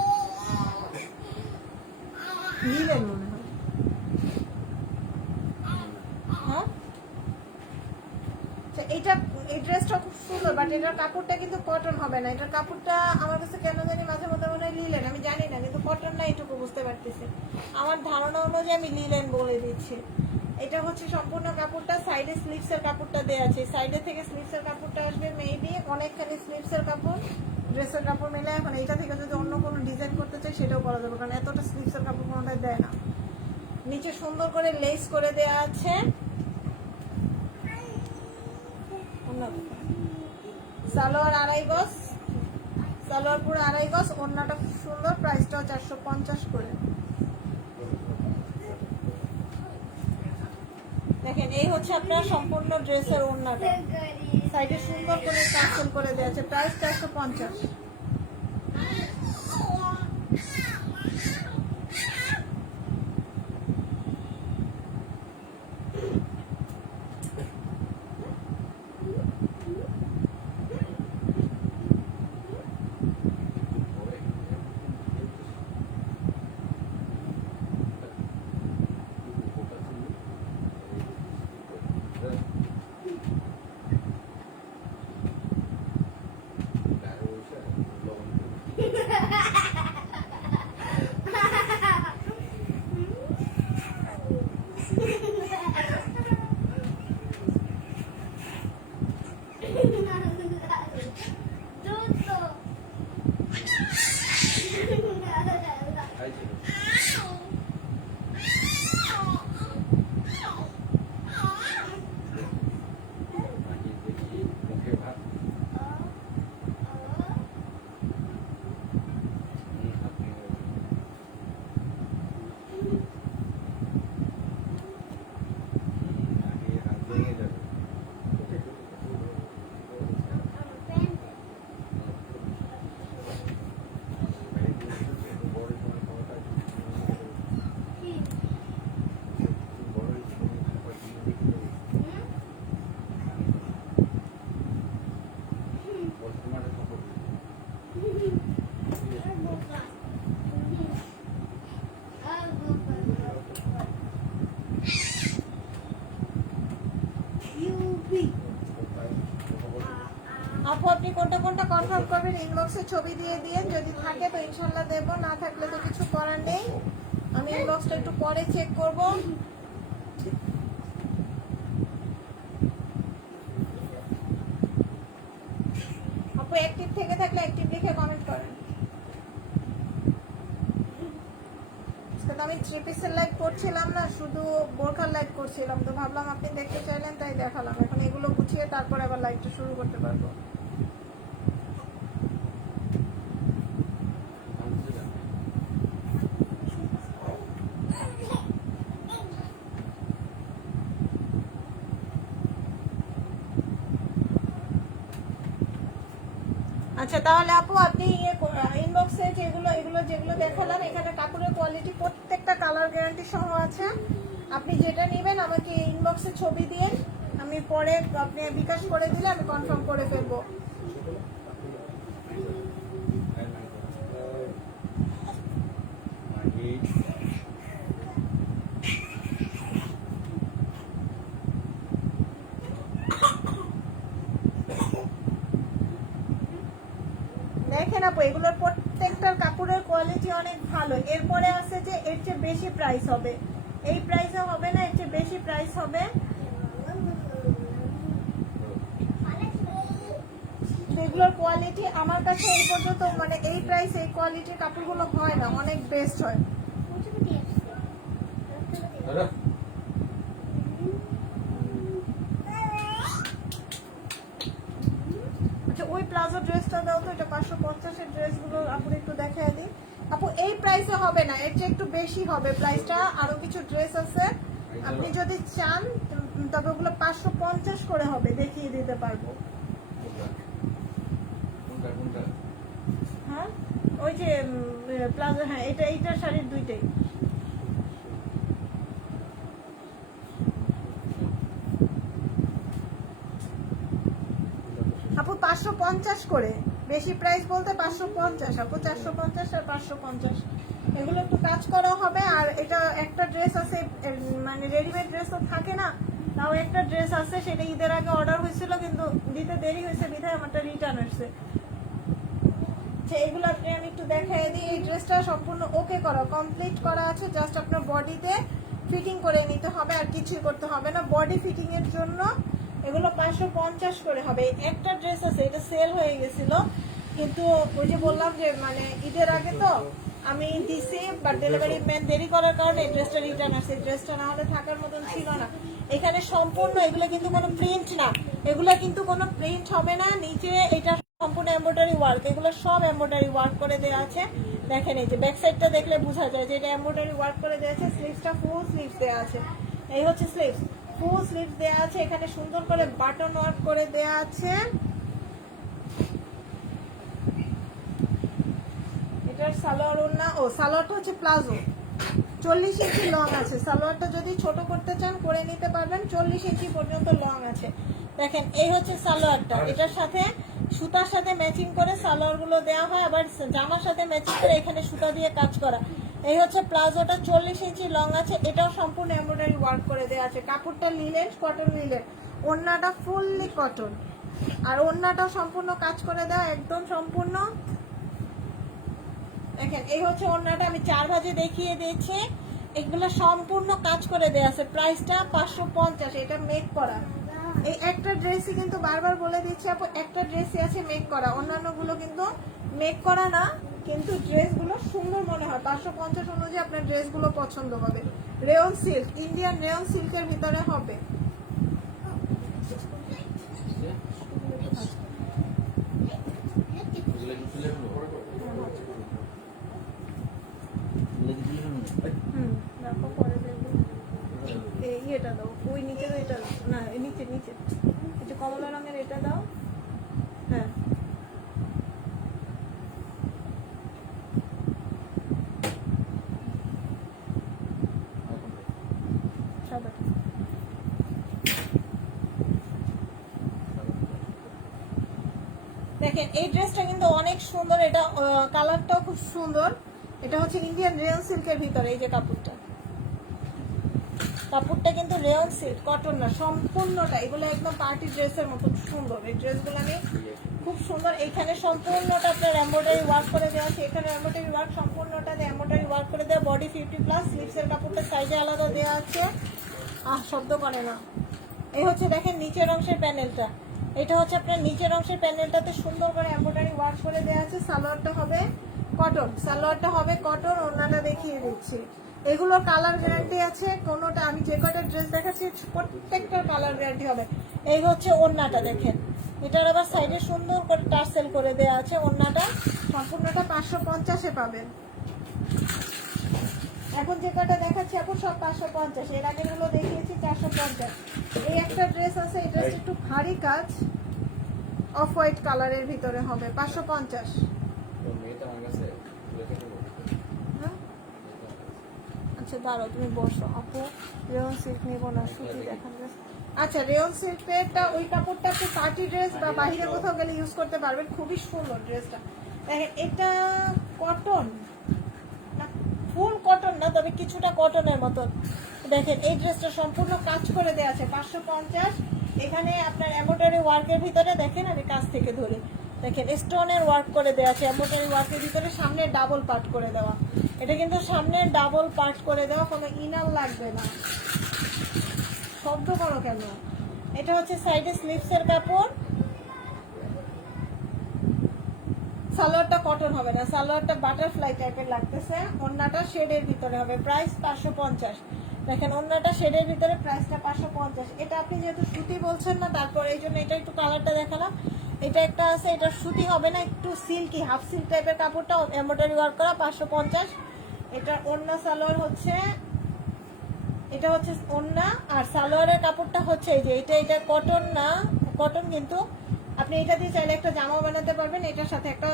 লিলেন মনে হয়। হ্যাঁ আচ্ছা, এই ড্রেসটা খুব সুন্দর, বাট এটার কাপড়টা কিন্তু কটন হবে না। এটার কাপড়টা আমার কাছে কেন জানি মাঝে মধ্যে মনে হয় লিলেন, আমি জানি না, কিন্তু কটন না এটুকু বুঝতে পারতেছি। আমার ধারণা অনুযায়ী আমি লিলেন বলে দিচ্ছি। এটা হচ্ছে সম্পূর্ণ কাপড়টা, সাইডে স্লিভসের কাপড়টা দেওয়া আছে, সাইডে থেকে স্লিভসের কাপড়টা আসবে মেবি অনেকখানি স্লিভসের কাপড়, ড্রেসের কাপড় মিলে। এখন এইটা থেকে যদি অন্য কোনো ডিজাইন করতে চাই সেটাও করা যাবে, কারণ এতটা স্লিভসের কাপড় কোনোটাই দেয় না। নিচে সুন্দর করে লেস করে দেওয়া আছে, সালোয়ার 2.5 গজ, সালোয়ার পুরো 2.5 গজ, ওড়নাটা খুব সুন্দর, প্রাইসটাও 450 করে। দেখেন এই হচ্ছে আপনার সম্পূর্ণ ড্রেসের ওড়নাটা, সাইডে সুন্দর করে টাসেল করে দেওয়া আছে, প্রাইস 450। আপু আপনি কোনটা কোনটা কনফার্ম করবেন ইনবক্সে ছবি দিয়ে দিয়ে, যদি থাকে তো ইনশাল্লাহ দেবো, না থাকলে তো কিছু করার নেই। আমি ইনবক্সটা একটু পরে চেক করব। আপু অ্যাক্টিভ থেকে থাকলে অ্যাক্টিভ লিখে কমেন্ট করেন। আমি 3 পিসের লাইভ করছিলাম না, শুধু বোরখার লাইভ করছিলাম, তো ভাবলাম আপনি দেখতে চাইলেন তাই দেখালাম। এখন এগুলো গুছিয়ে তারপরে আবার লাইভটা শুরু করতে পারবো। আচ্ছা তাহলে আপু আপনি ইনবক্সে যেগুলো যেগুলো দেখালাম, এখানে কাপড়ের কোয়ালিটি প্রত্যেকটা কালার গ্যারান্টি সহ আছে। আপনি যেটা নেবেন আমাকে ইনবক্সে ছবি দিয়ে, আমি পরে আপনি বিকাশ করে দিলে আমি কনফার্ম করে ফেলবো। দেখেন আপু এগুলোর প্রত্যেকটার কাপড়ের কোয়ালিটি অনেক ভালো। এরপরে আছে যে এর চেয়ে বেশি প্রাইস হবে, এই প্রাইসে হবে না, এর চেয়ে বেশি প্রাইস হবে। এগুলোর কোয়ালিটি আমার কাছে এই পর্যন্ত মানে এই প্রাইস এই কোয়ালিটির কাপড়গুলো হয় না, অনেক বেস্ট হয়। আচ্ছা ওই প্লাজো ড্রেসটা দাও তো, এটা 550 এর ড্রেসগুলো আপু একটু দেখায় দিই। আপু এই প্রাইসে হবে না, এর চেয়ে একটু বেশি হবে প্রাইসটা। আরো কিছু ড্রেস আছে আপনি যদি চান, তবে ওগুলো 550 করে হবে, দেখিয়ে দিতে পারবো। হ্যাঁ ওই যে প্লাজো, হ্যাঁ এইটা শাড়ির দুইটাই। আপু 550 550 করে, বেশি প্রাইস বলতে 550 আপু, 450 আর 550। এগুলো একটু কাজ করা হবে। আর এটা একটা ড্রেস আছে, মানে রেডিমেড ড্রেস তো থাকে না, তাও একটা ড্রেস আছে, সেটা ঈদের আগে অর্ডার হয়েছিল কিন্তু দিতে দেরি হয়েছে বিধায় আমারটা রিটার্ন আসছে। এগুলো আপনি আমি একটু দেখাই দিই। এই ড্রেসটা সম্পূর্ণ ওকে করা, কমপ্লিট করা আছে, জাস্ট আপনার বডিতে ফিটিং করে নিতে হবে, আর কিছুই করতে হবে না। বডি ফিটিং এর জন্য এগুলো 550 করে হবে। একটা ড্রেস আছে, এটা সেল হয়ে গেছিল, কিন্তু ওই যে বললাম যে মানে ঈদের আগে তো আমি দিছি, বাট ডেলিভারি ম্যান দেরি করার কারণে এই ড্রেসটা রিটার্ন আসছে। ড্রেসটা না হলে থাকার মতন ছিল না। এখানে সম্পূর্ণ এগুলো কিন্তু কোনো প্রিন্ট না, এগুলো কিন্তু কোনো প্রিন্ট হবে না। নিচে এটা সম্পূর্ণ এমব্রয়ডারি ওয়ার্ক, এগুলো সব এমব্রয়ডারি ওয়ার্ক করে দেওয়া আছে। দেখেন এই যে ব্যাক সাইডটা দেখলে বোঝা যায় যে এটা এমব্রয়ডারি ওয়ার্ক করে দেওয়া আছে। স্লিভসটা ফুল স্লিভস দেওয়া আছে, এই হচ্ছে স্লিভস, ফুল স্লিভস দেওয়া আছে। এখানে সুন্দর করে বাটন ওয়ার্ক করে দেওয়া আছে। এটার সালোয়ার ওড়না, ও সালোয়ারটা হচ্ছে প্লাজো, 40 ইঞ্চি লং আছে। সালোয়ারটা যদি ছোট করতে চান করে নিতে পারবেন, 40 ইঞ্চি পর্যন্ত লং আছে। দেখেন এই হচ্ছে সালোয়ারটা, এটার সাথে সুতার সাথে ম্যাচিং করে সালোয়ার গুলো দেওয়া হয়, আবার জামার সাথে ম্যাচিং করে এখানে সুতা দিয়ে কাজ করা। এই হচ্ছে প্লাজোটা, 40 ইঞ্চি লং আছে। এটাও সম্পূর্ণ এমব্রয়ডারি ওয়ার্ক করে দেওয়া আছে। কাপড়টা লিলেন, কটন লিলেন, ওড়নাটা ফুললি কটন, আর ওড়নাটাও সম্পূর্ণ কাজ করে দেওয়া, একদম সম্পূর্ণ। দেখেন এই হচ্ছে ওড়নাটা, আমি 4 ভাজে দেখিয়ে দিয়েছি। এগুলো সম্পূর্ণ কাজ করে দেওয়া আছে। প্রাইসটা 550, এটা মেক করা। এই একটা ড্রেসই কিন্তু বারবার বলে দিচ্ছি আপু, একটা ড্রেসই আছে মেক করা, অন্যান্য গুলো কিন্তু মেক করা না, কিন্তু ড্রেসগুলো সুন্দর মনে হয়। 550 অনুযায়ী আপনার ড্রেসগুলো পছন্দ হবে। রেয়ন সিল্ক, ইন্ডিয়ান রেয়ন সিল্কের ভিতরে হবে। দেখো পরে দেখবো। ইয়েটা দাও, ওই নিচে এটা না, নিচে নিচে এই যে কমলা রঙের এটা দাও। হ্যাঁ সাদা। দেখেন এই ড্রেসটা কিন্তু অনেক সুন্দর, এটা কালারটাও খুব সুন্দর। এটা হচ্ছে ইন্ডিয়ান রেয়ন সিল্কের ভিতরে, এই যে কাপড়টা, কাপড়টা কিন্তু রেয়ন সিল্ক, কটন না সম্পূর্ণটা। এগুলো একদম পার্টি ড্রেসের মতো সুন্দর। এই ড্রেসগুলো আমি খুব সুন্দর। এখানে সম্পূর্ণটা আপনার এমব্রয়ডারি ওয়ার্ক করে দেওয়া আছে। এখানে এমব্রয়ডারি ওয়ার্ক সম্পূর্ণটা এমব্রয়ডারি ওয়ার্ক করে দেওয়া। বডি 50+, স্লিভসের কাপড়টা সাইজে আলাদা দেওয়া আছে। শব্দ করে না। এই হচ্ছে দেখেন নিচের অংশের প্যানেলটা, এটা হচ্ছে আপনার নিচের অংশের প্যানেলটাতে সুন্দর করে এমব্রয়ডারি ওয়ার্ক করে দেওয়া আছে। সালোয়ারটা হবে কটন, সালোয়ারটা হবে কটন। ওড়নাটা দেখিয়ে দিচ্ছি। এগুলোর কালার গ্যারান্টি আছে, কোনোটা আমি যে কয়টা ড্রেস দেখাচ্ছি প্রত্যেকটার কালার গ্যারান্টি হবে। এই হচ্ছে ওড়নাটা, দেখেন এটার আবার সাইডে সুন্দর করে টার্সেল করে দেওয়া আছে। ওড়নাটা সম্পূর্ণটা 550-এ পাবেন। এখন যে কয়টা দেখাচ্ছি আপু সব 550, এর আগের গুলো দেখিয়েছি 450। এই একটা ড্রেস আছে, এই ড্রেসটা একটু ভারী কাজ, অফ হোয়াইট কালারের ভিতরে হবে, 550। আচ্ছা দাঁড়াও, তুমি বসো আপু, রেয়ন সিল্ক নেবো না, সুতি দেখান। আচ্ছা রেয়ন সিল্কটা, ওই কাপড়টা আপনি পার্টি ড্রেস বা বাইরে কোথাও গেলে ইউজ করতে পারবেন, খুবই সুন্দর ড্রেসটা। দেখেন এটা কটন না, ফুল কটন না, তবে কিছুটা কটনের মতন। দেখেন এই ড্রেসটা সম্পূর্ণ কাজ করে দেওয়া আছে, 550। এখানে আপনার এমব্রয়ডারি ওয়ার্কের ভিতরে দেখেন, আমি কাছ থেকে ধরে দেখেন স্টোনের ওয়ার্ক করে দেওয়া আছে। এমব্রয়ডারি ওয়ার্কের ভিতরে সামনে ডাবল পার্ট করে দেওয়া, এটা কিন্তু সামনে ডাবল পার্ট করে দেওয়া, কোনো ইনার লাগবে না। শব্দ করো কেন? এটা হচ্ছে সাইডে স্লিভসের কাপড়। সালোয়ারটা কটন হবে না, সালোয়ারটা বাটারফ্লাই টাইপের লাগতেছে। ওড়নাটা শেডের ভিতরে হবে, প্রাইস 550। দেখেন ওড়নাটা শেডের ভিতরে, প্রাইসটা 550। এটা আপনি যেহেতু সুতি বলছেন না, তারপর এই জন্য এটা একটু কালারটা দেখালাম। এটা একটা আছে, এটা সুতি হবে না, একটু সিল্কি, হাফ সিল্ক টাইপের কাপড়টা এমব্রয়ডারি ওয়ার্ক করা, 550। এটা ওড়না সালোয়ার হচ্ছে, এটা হচ্ছে ওড়না, আর সালোয়ারের কাপড়টা হচ্ছে এই যে এটা কটন না, কটন কিন্তু আপনি এটা দিয়ে চাইলে একটা জামা বানাতে পারবেন, এটার সাথে একটা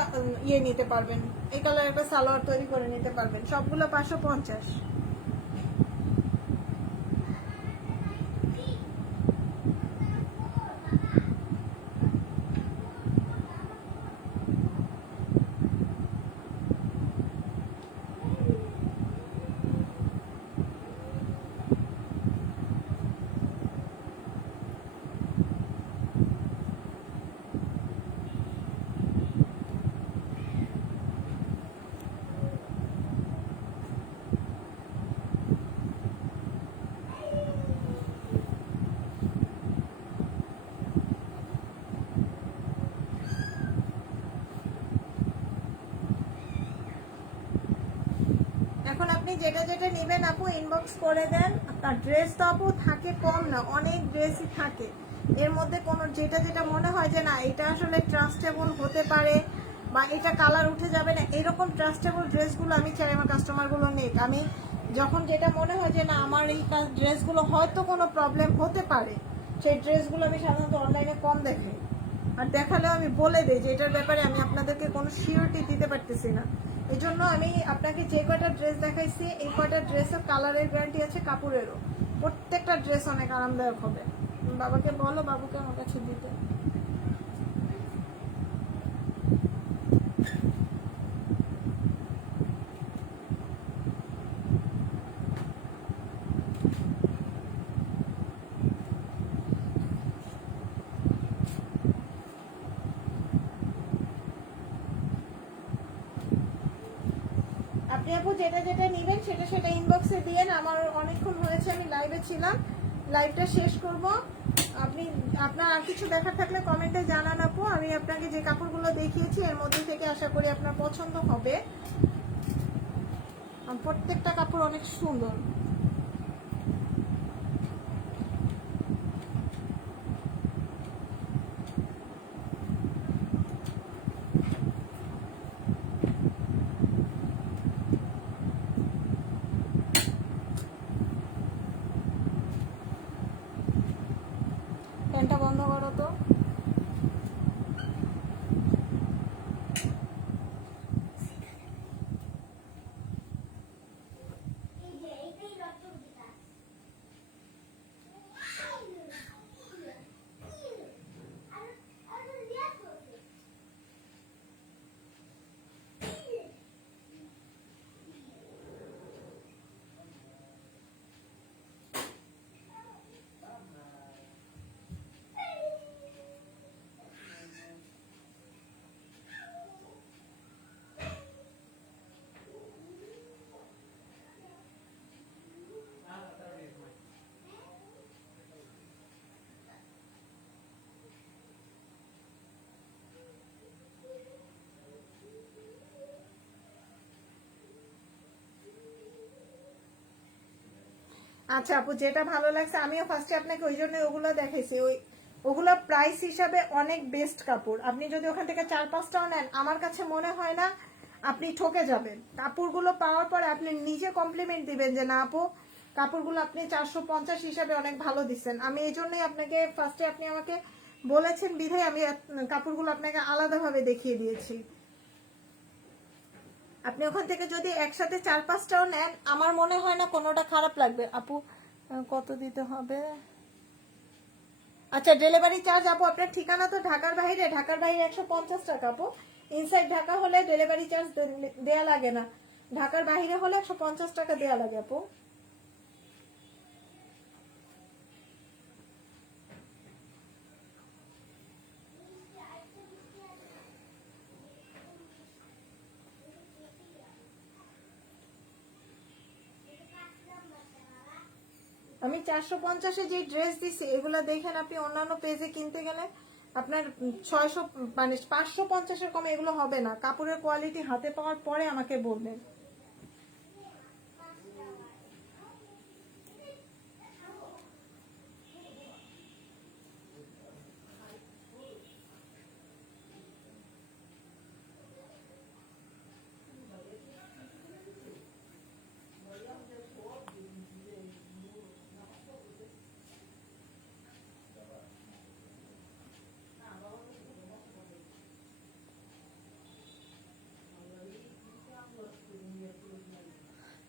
ইয়ে নিতে পারবেন, এই কালার একটা সালোয়ার তৈরি করে নিতে পারবেন। সবগুলো 550। এখন আপনি যেটা যেটা নেবেন আপু ইনবক্স করে দেন। আপনার ড্রেস তো আপু থাকে কম না, অনেক ড্রেসই থাকে। এর মধ্যে কোনো যেটা যেটা মনে হয় যে না এটা আসলে ট্রাস্টেবল হতে পারে বা এটা কালার উঠে যাবে না, এরকম ট্রাস্টেবল ড্রেসগুলো আমি চাই আমার কাস্টমারগুলো নেক। আমি যখন যেটা মনে হয় যে না আমার এই ড্রেসগুলো হয়তো কোনো প্রবলেম হতে পারে, সেই ড্রেসগুলো আমি সাধারণত অনলাইনে কম দেখাই। আর দেখালেও আমি বলে দিই যে এটার ব্যাপারে আমি আপনাদেরকে কোনো সিওরিটি দিতে পারতেছি না। এই জন্য আমি আপনাকে যে কয়টা ড্রেস দেখাইছি এই কয়টা ড্রেসের কালারের গ্যারান্টি আছে, কাপড়েরও। প্রত্যেকটা ড্রেস অনেক আরামদায়ক হবে। বাবাকে বলো বাবুকে আমার কাছে দিতে। আপনি আপু যেটা যেটা নেবেন সেটা সেটা ইনবক্সে দিয়েন। আমার অনেকক্ষণ হয়েছে আমি লাইভে ছিলাম, লাইভটা শেষ করব। আপনি আপনার আর কিছু দেখার থাকলে কমেন্টে জানান আপু। আমি আপনাকে যে কাপড়গুলো দেখিয়েছি এর মধ্যে থেকে আশা করি আপনার পছন্দ হবে। প্রত্যেকটা কাপড় অনেক সুন্দর। ফ্যানটা বন্ধ করো তো। আচ্ছা আপু যেটা ভালো লাগছে আমিও ফার্স্টে আপনাকে ওই জন্য ওগুলো দেখাইছি। ওগুলো প্রাইস হিসাবে অনেক বেস্ট কাপড়। আপনি যদি ওখান থেকে 4-5টাও নেন আমার কাছে মনে হয় না আপনি ঠকে যাবেন। কাপড়গুলো পাওয়ার পরে আপনি নিজে কমপ্লিমেন্ট দিবেন যে না আপু কাপড়গুলো আপনি 450 হিসাবে অনেক ভালো দিচ্ছেন। আমি এই জন্যই আপনাকে ফার্স্টে আপনি আমাকে বলেছেন বিধায় আমি কাপড়গুলো আপনাকে আলাদাভাবে দেখিয়ে দিয়েছি। আপনি ওখান থেকে যদি একসাথে 4-5টাও নেন আমার মনে হয় না কোনোটা খারাপ লাগবে। আপু কত দিতে হবে? আচ্ছা ডেলিভারি চার্জ আপু আপনার ঠিকানা তো ঢাকার বাইরে, ঢাকার বাইরে 150 টাকা আপু। ইনসাইড ঢাকা হলে ডেলিভারি চার্জ দেয়া লাগে না, ঢাকার বাইরে হলে 150 টাকা দেয়া লাগে আপু। আমি 450-এ যে ড্রেস দিছি এগুলা দেখেন আপনি অন্যান্য পেজে কিনতে গেলে আপনার 600 মানে 550-এর কমে এগুলো হবে না। কাপড়ের কোয়ালিটি হাতে পাওয়ার পরে আমাকে বলবেন।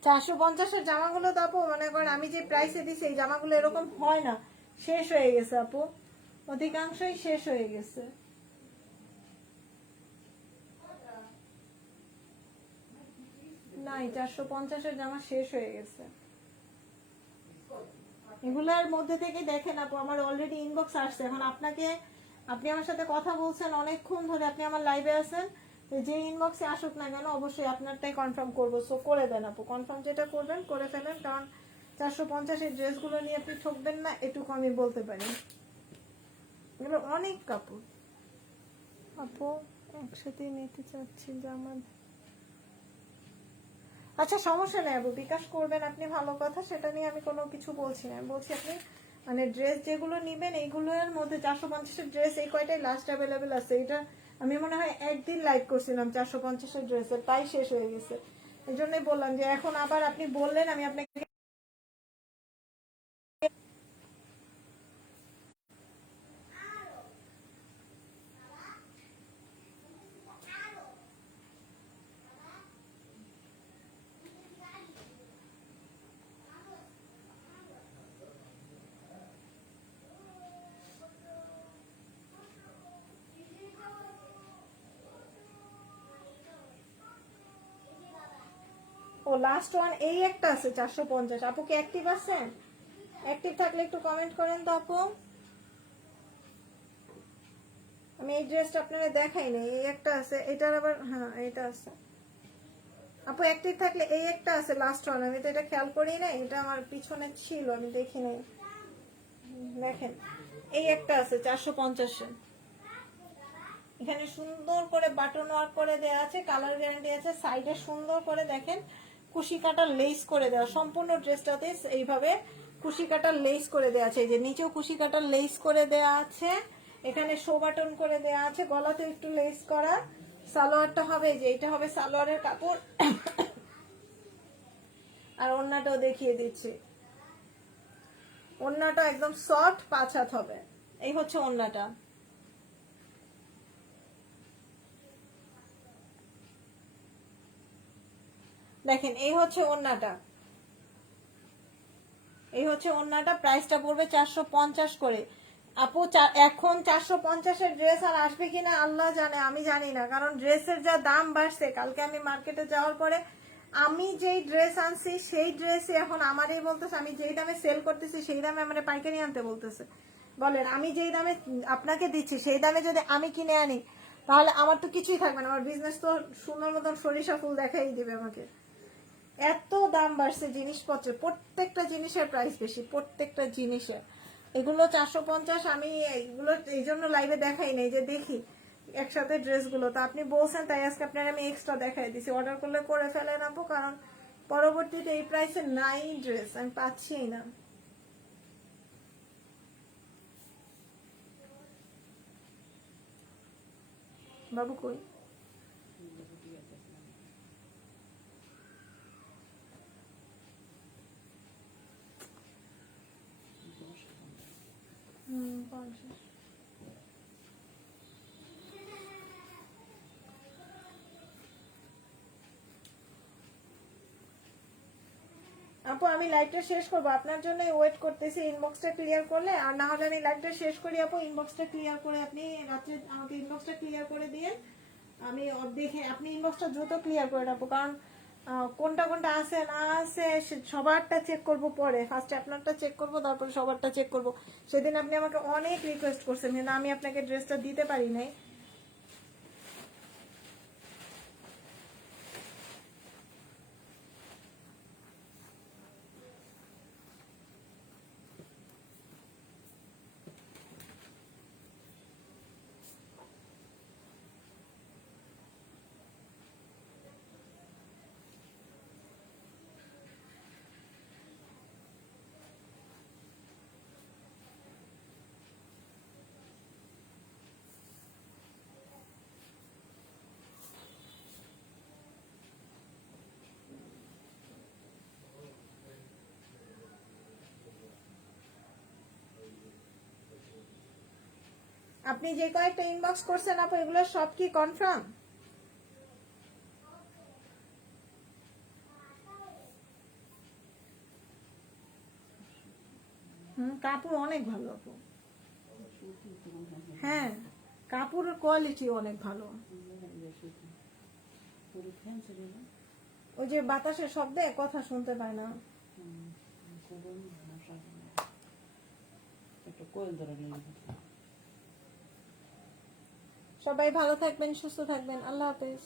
চারশো 450-এর জামাগুলো তো আপু মনে করেন আমি যে প্রাইসে দিছি এই জামাগুলো এরকম হয় না, শেষ হয়ে গেছে আপু, অধিকাংশই শেষ হয়ে গেছে। নাই 450-এর জামা শেষ হয়ে গেছে। এগুলোর মধ্যে থেকে দেখেন আপু আমার অলরেডি ইনবক্স আসছে। এখন আপনাকে আপনি আমার সাথে কথা বলছেন অনেকক্ষণ ধরে, আপনি আমার লাইভে আছেন, যে ইনবক্সে আসুক না কেন অবশ্যই আপনারটাই কনফার্ম করবো। সো করে দেন আপু, কনফার্ম যেটা করবেন করে ফেলেন, কারণ 450-এর ড্রেসগুলো নিয়ে আপনি ঠকবেন না এটুকু আমি বলতে পারি। এগুলো অনেক কাপড় আপু একসাথে নিতে চাচ্ছি জামা। আচ্ছা সমস্যা নেই আপু, বিকাশ করবেন আপনি, ভালো কথা, সেটা নিয়ে আমি কোনো কিছু বলছি না। আমি বলছি আপনি মানে ড্রেস যেগুলো নিবেন এইগুলোর মধ্যে 450-এর ড্রেস এই কয়টাই লাস্ট অ্যাভেলেবেল আছে। এটা আমি মনে হয় একদিন লাইভ করছিলাম 450-এর ড্রেসের, তাই শেষ হয়ে গেছে। এই জন্যই বললাম যে এখন আবার আপনি বললেন আমি আপনাকে। ও লাস্ট ওয়ান এই একটা আছে 450। আপু কি অ্যাক্টিভ আছেন? অ্যাক্টিভ থাকলে একটু কমেন্ট করেন তো আপু। আমি এই ড্রেসটা আপনারা দেখাই নাই, এই একটা আছে, এটার আবার হ্যাঁ এইটা আছে। আপু অ্যাক্টিভ থাকলে এই একটা আছে লাস্ট ওয়ান, আমি তো এটা খেয়াল করি নাই, এটা আমার পিছনে ছিল আমি দেখি নাই। দেখেন এই একটা আছে 450-এ, এখানে সুন্দর করে বাটন ওয়ার্ক করে দেওয়া আছে, কালার গ্যারান্টি আছে, সাইডে সুন্দর করে দেখেন কুশি কাটার লেস করে দেওয়া, সম্পূর্ণ ড্রেসটাতে এইভাবে কুশি কাটার লেস করে দেওয়া আছে। এই যে নিচেও কুশি কাটার লেস করে দেওয়া আছে, এখানে শো বাটন করে দেওয়া আছে, গলাতে একটু লেস করা। সালোয়ারটা হবে যে এটা হবে সালোয়ারের কাপড়, আর ওড়নাটাও দেখিয়ে দিচ্ছি। ওড়নাটা একদম সফট 5 হাত হবে, এই হচ্ছে ওড়নাটা। দেখেন এই হচ্ছে ওড়নাটা, এই হচ্ছে ওড়নাটা, প্রাইসটা পড়বে 450 করে। আপু এখন 450-এর ড্রেস আর আসবে কিনা আল্লাহ জানে, আমি জানি না, কারণ ড্রেসের যা দাম বাড়ছে। কালকে আমি মার্কেটে যাওয়ার পরে আমি যেই ড্রেস আনছি সেই ড্রেসে এখন আমারই বলতেছে, আমি যেই দামে সেল করতেছি সেই দামে আমার পাইকারি আনতে বলতেছে। বলেন আমি যেই দামে আপনাকে দিচ্ছি সেই দামে যদি আমি কিনে আনি তাহলে আমার তো কিছুই থাকবে না, আমার বিজনেস তো সুন্দর মতন সরিষা ফুল দেখাই দিবে আমাকে। এত দাম বাড়ছে জিনিসপত্রের, প্রত্যেকটা জিনিসের প্রাইস বেশি, প্রত্যেকটা জিনিসের। এগুলো 450, আমি এগুলো এই জন্য লাইভে দেখাই নাই, যে দেখি একসাথে ড্রেসগুলো, তো আপনি বলছেন তাই আজকে আপনাকে আমি এক্সট্রা দেখাই দিছি। অর্ডার করলে করে ফেলে নেবো, কারণ পরবর্তীতে এই প্রাইসে নাই ড্রেস, আমি পাচ্ছি না। বাবু কই? পঞ্চাশ। আপু আমি লাইভটা শেষ করবো, আপনার জন্য ওয়েট করতেছি, ইনবক্সটা ক্লিয়ার করলে, আর না হলে আমি লাইভটা শেষ করি আপু, ইনবক্সটা ক্লিয়ার করে আপনি রাত্রে আমাকে ইনবক্সটা ক্লিয়ার করে দিয়ে আমি দেখে আপনি ইনবক্সটা দ্রুত ক্লিয়ার করে রাখবো, কারণ কোনটা কোনটা আছে না আছে সবারটা চেক করব পরে, ফার্স্টে আপনারটা চেক করব তারপরে সবারটা চেক করব। সেদিন আপনি আমাকে অনেক রিকোয়েস্ট করছেন কিন্তু আমি আপনাকে ড্রেসটা দিতে পারি নাই। আপনি যে কয়েকটা ইনবক্স করছেন আপু এগুলো সব কি কনফার্ম? কাপড় অনেক ভালো আপু, হ্যাঁ কাপড়ের কোয়ালিটি অনেক ভালো। ওই যে বাতাসের শব্দে কথা শুনতে পায় না। সবাই ভালো থাকবেন, সুস্থ থাকবেন, আল্লাহ হাফেজ।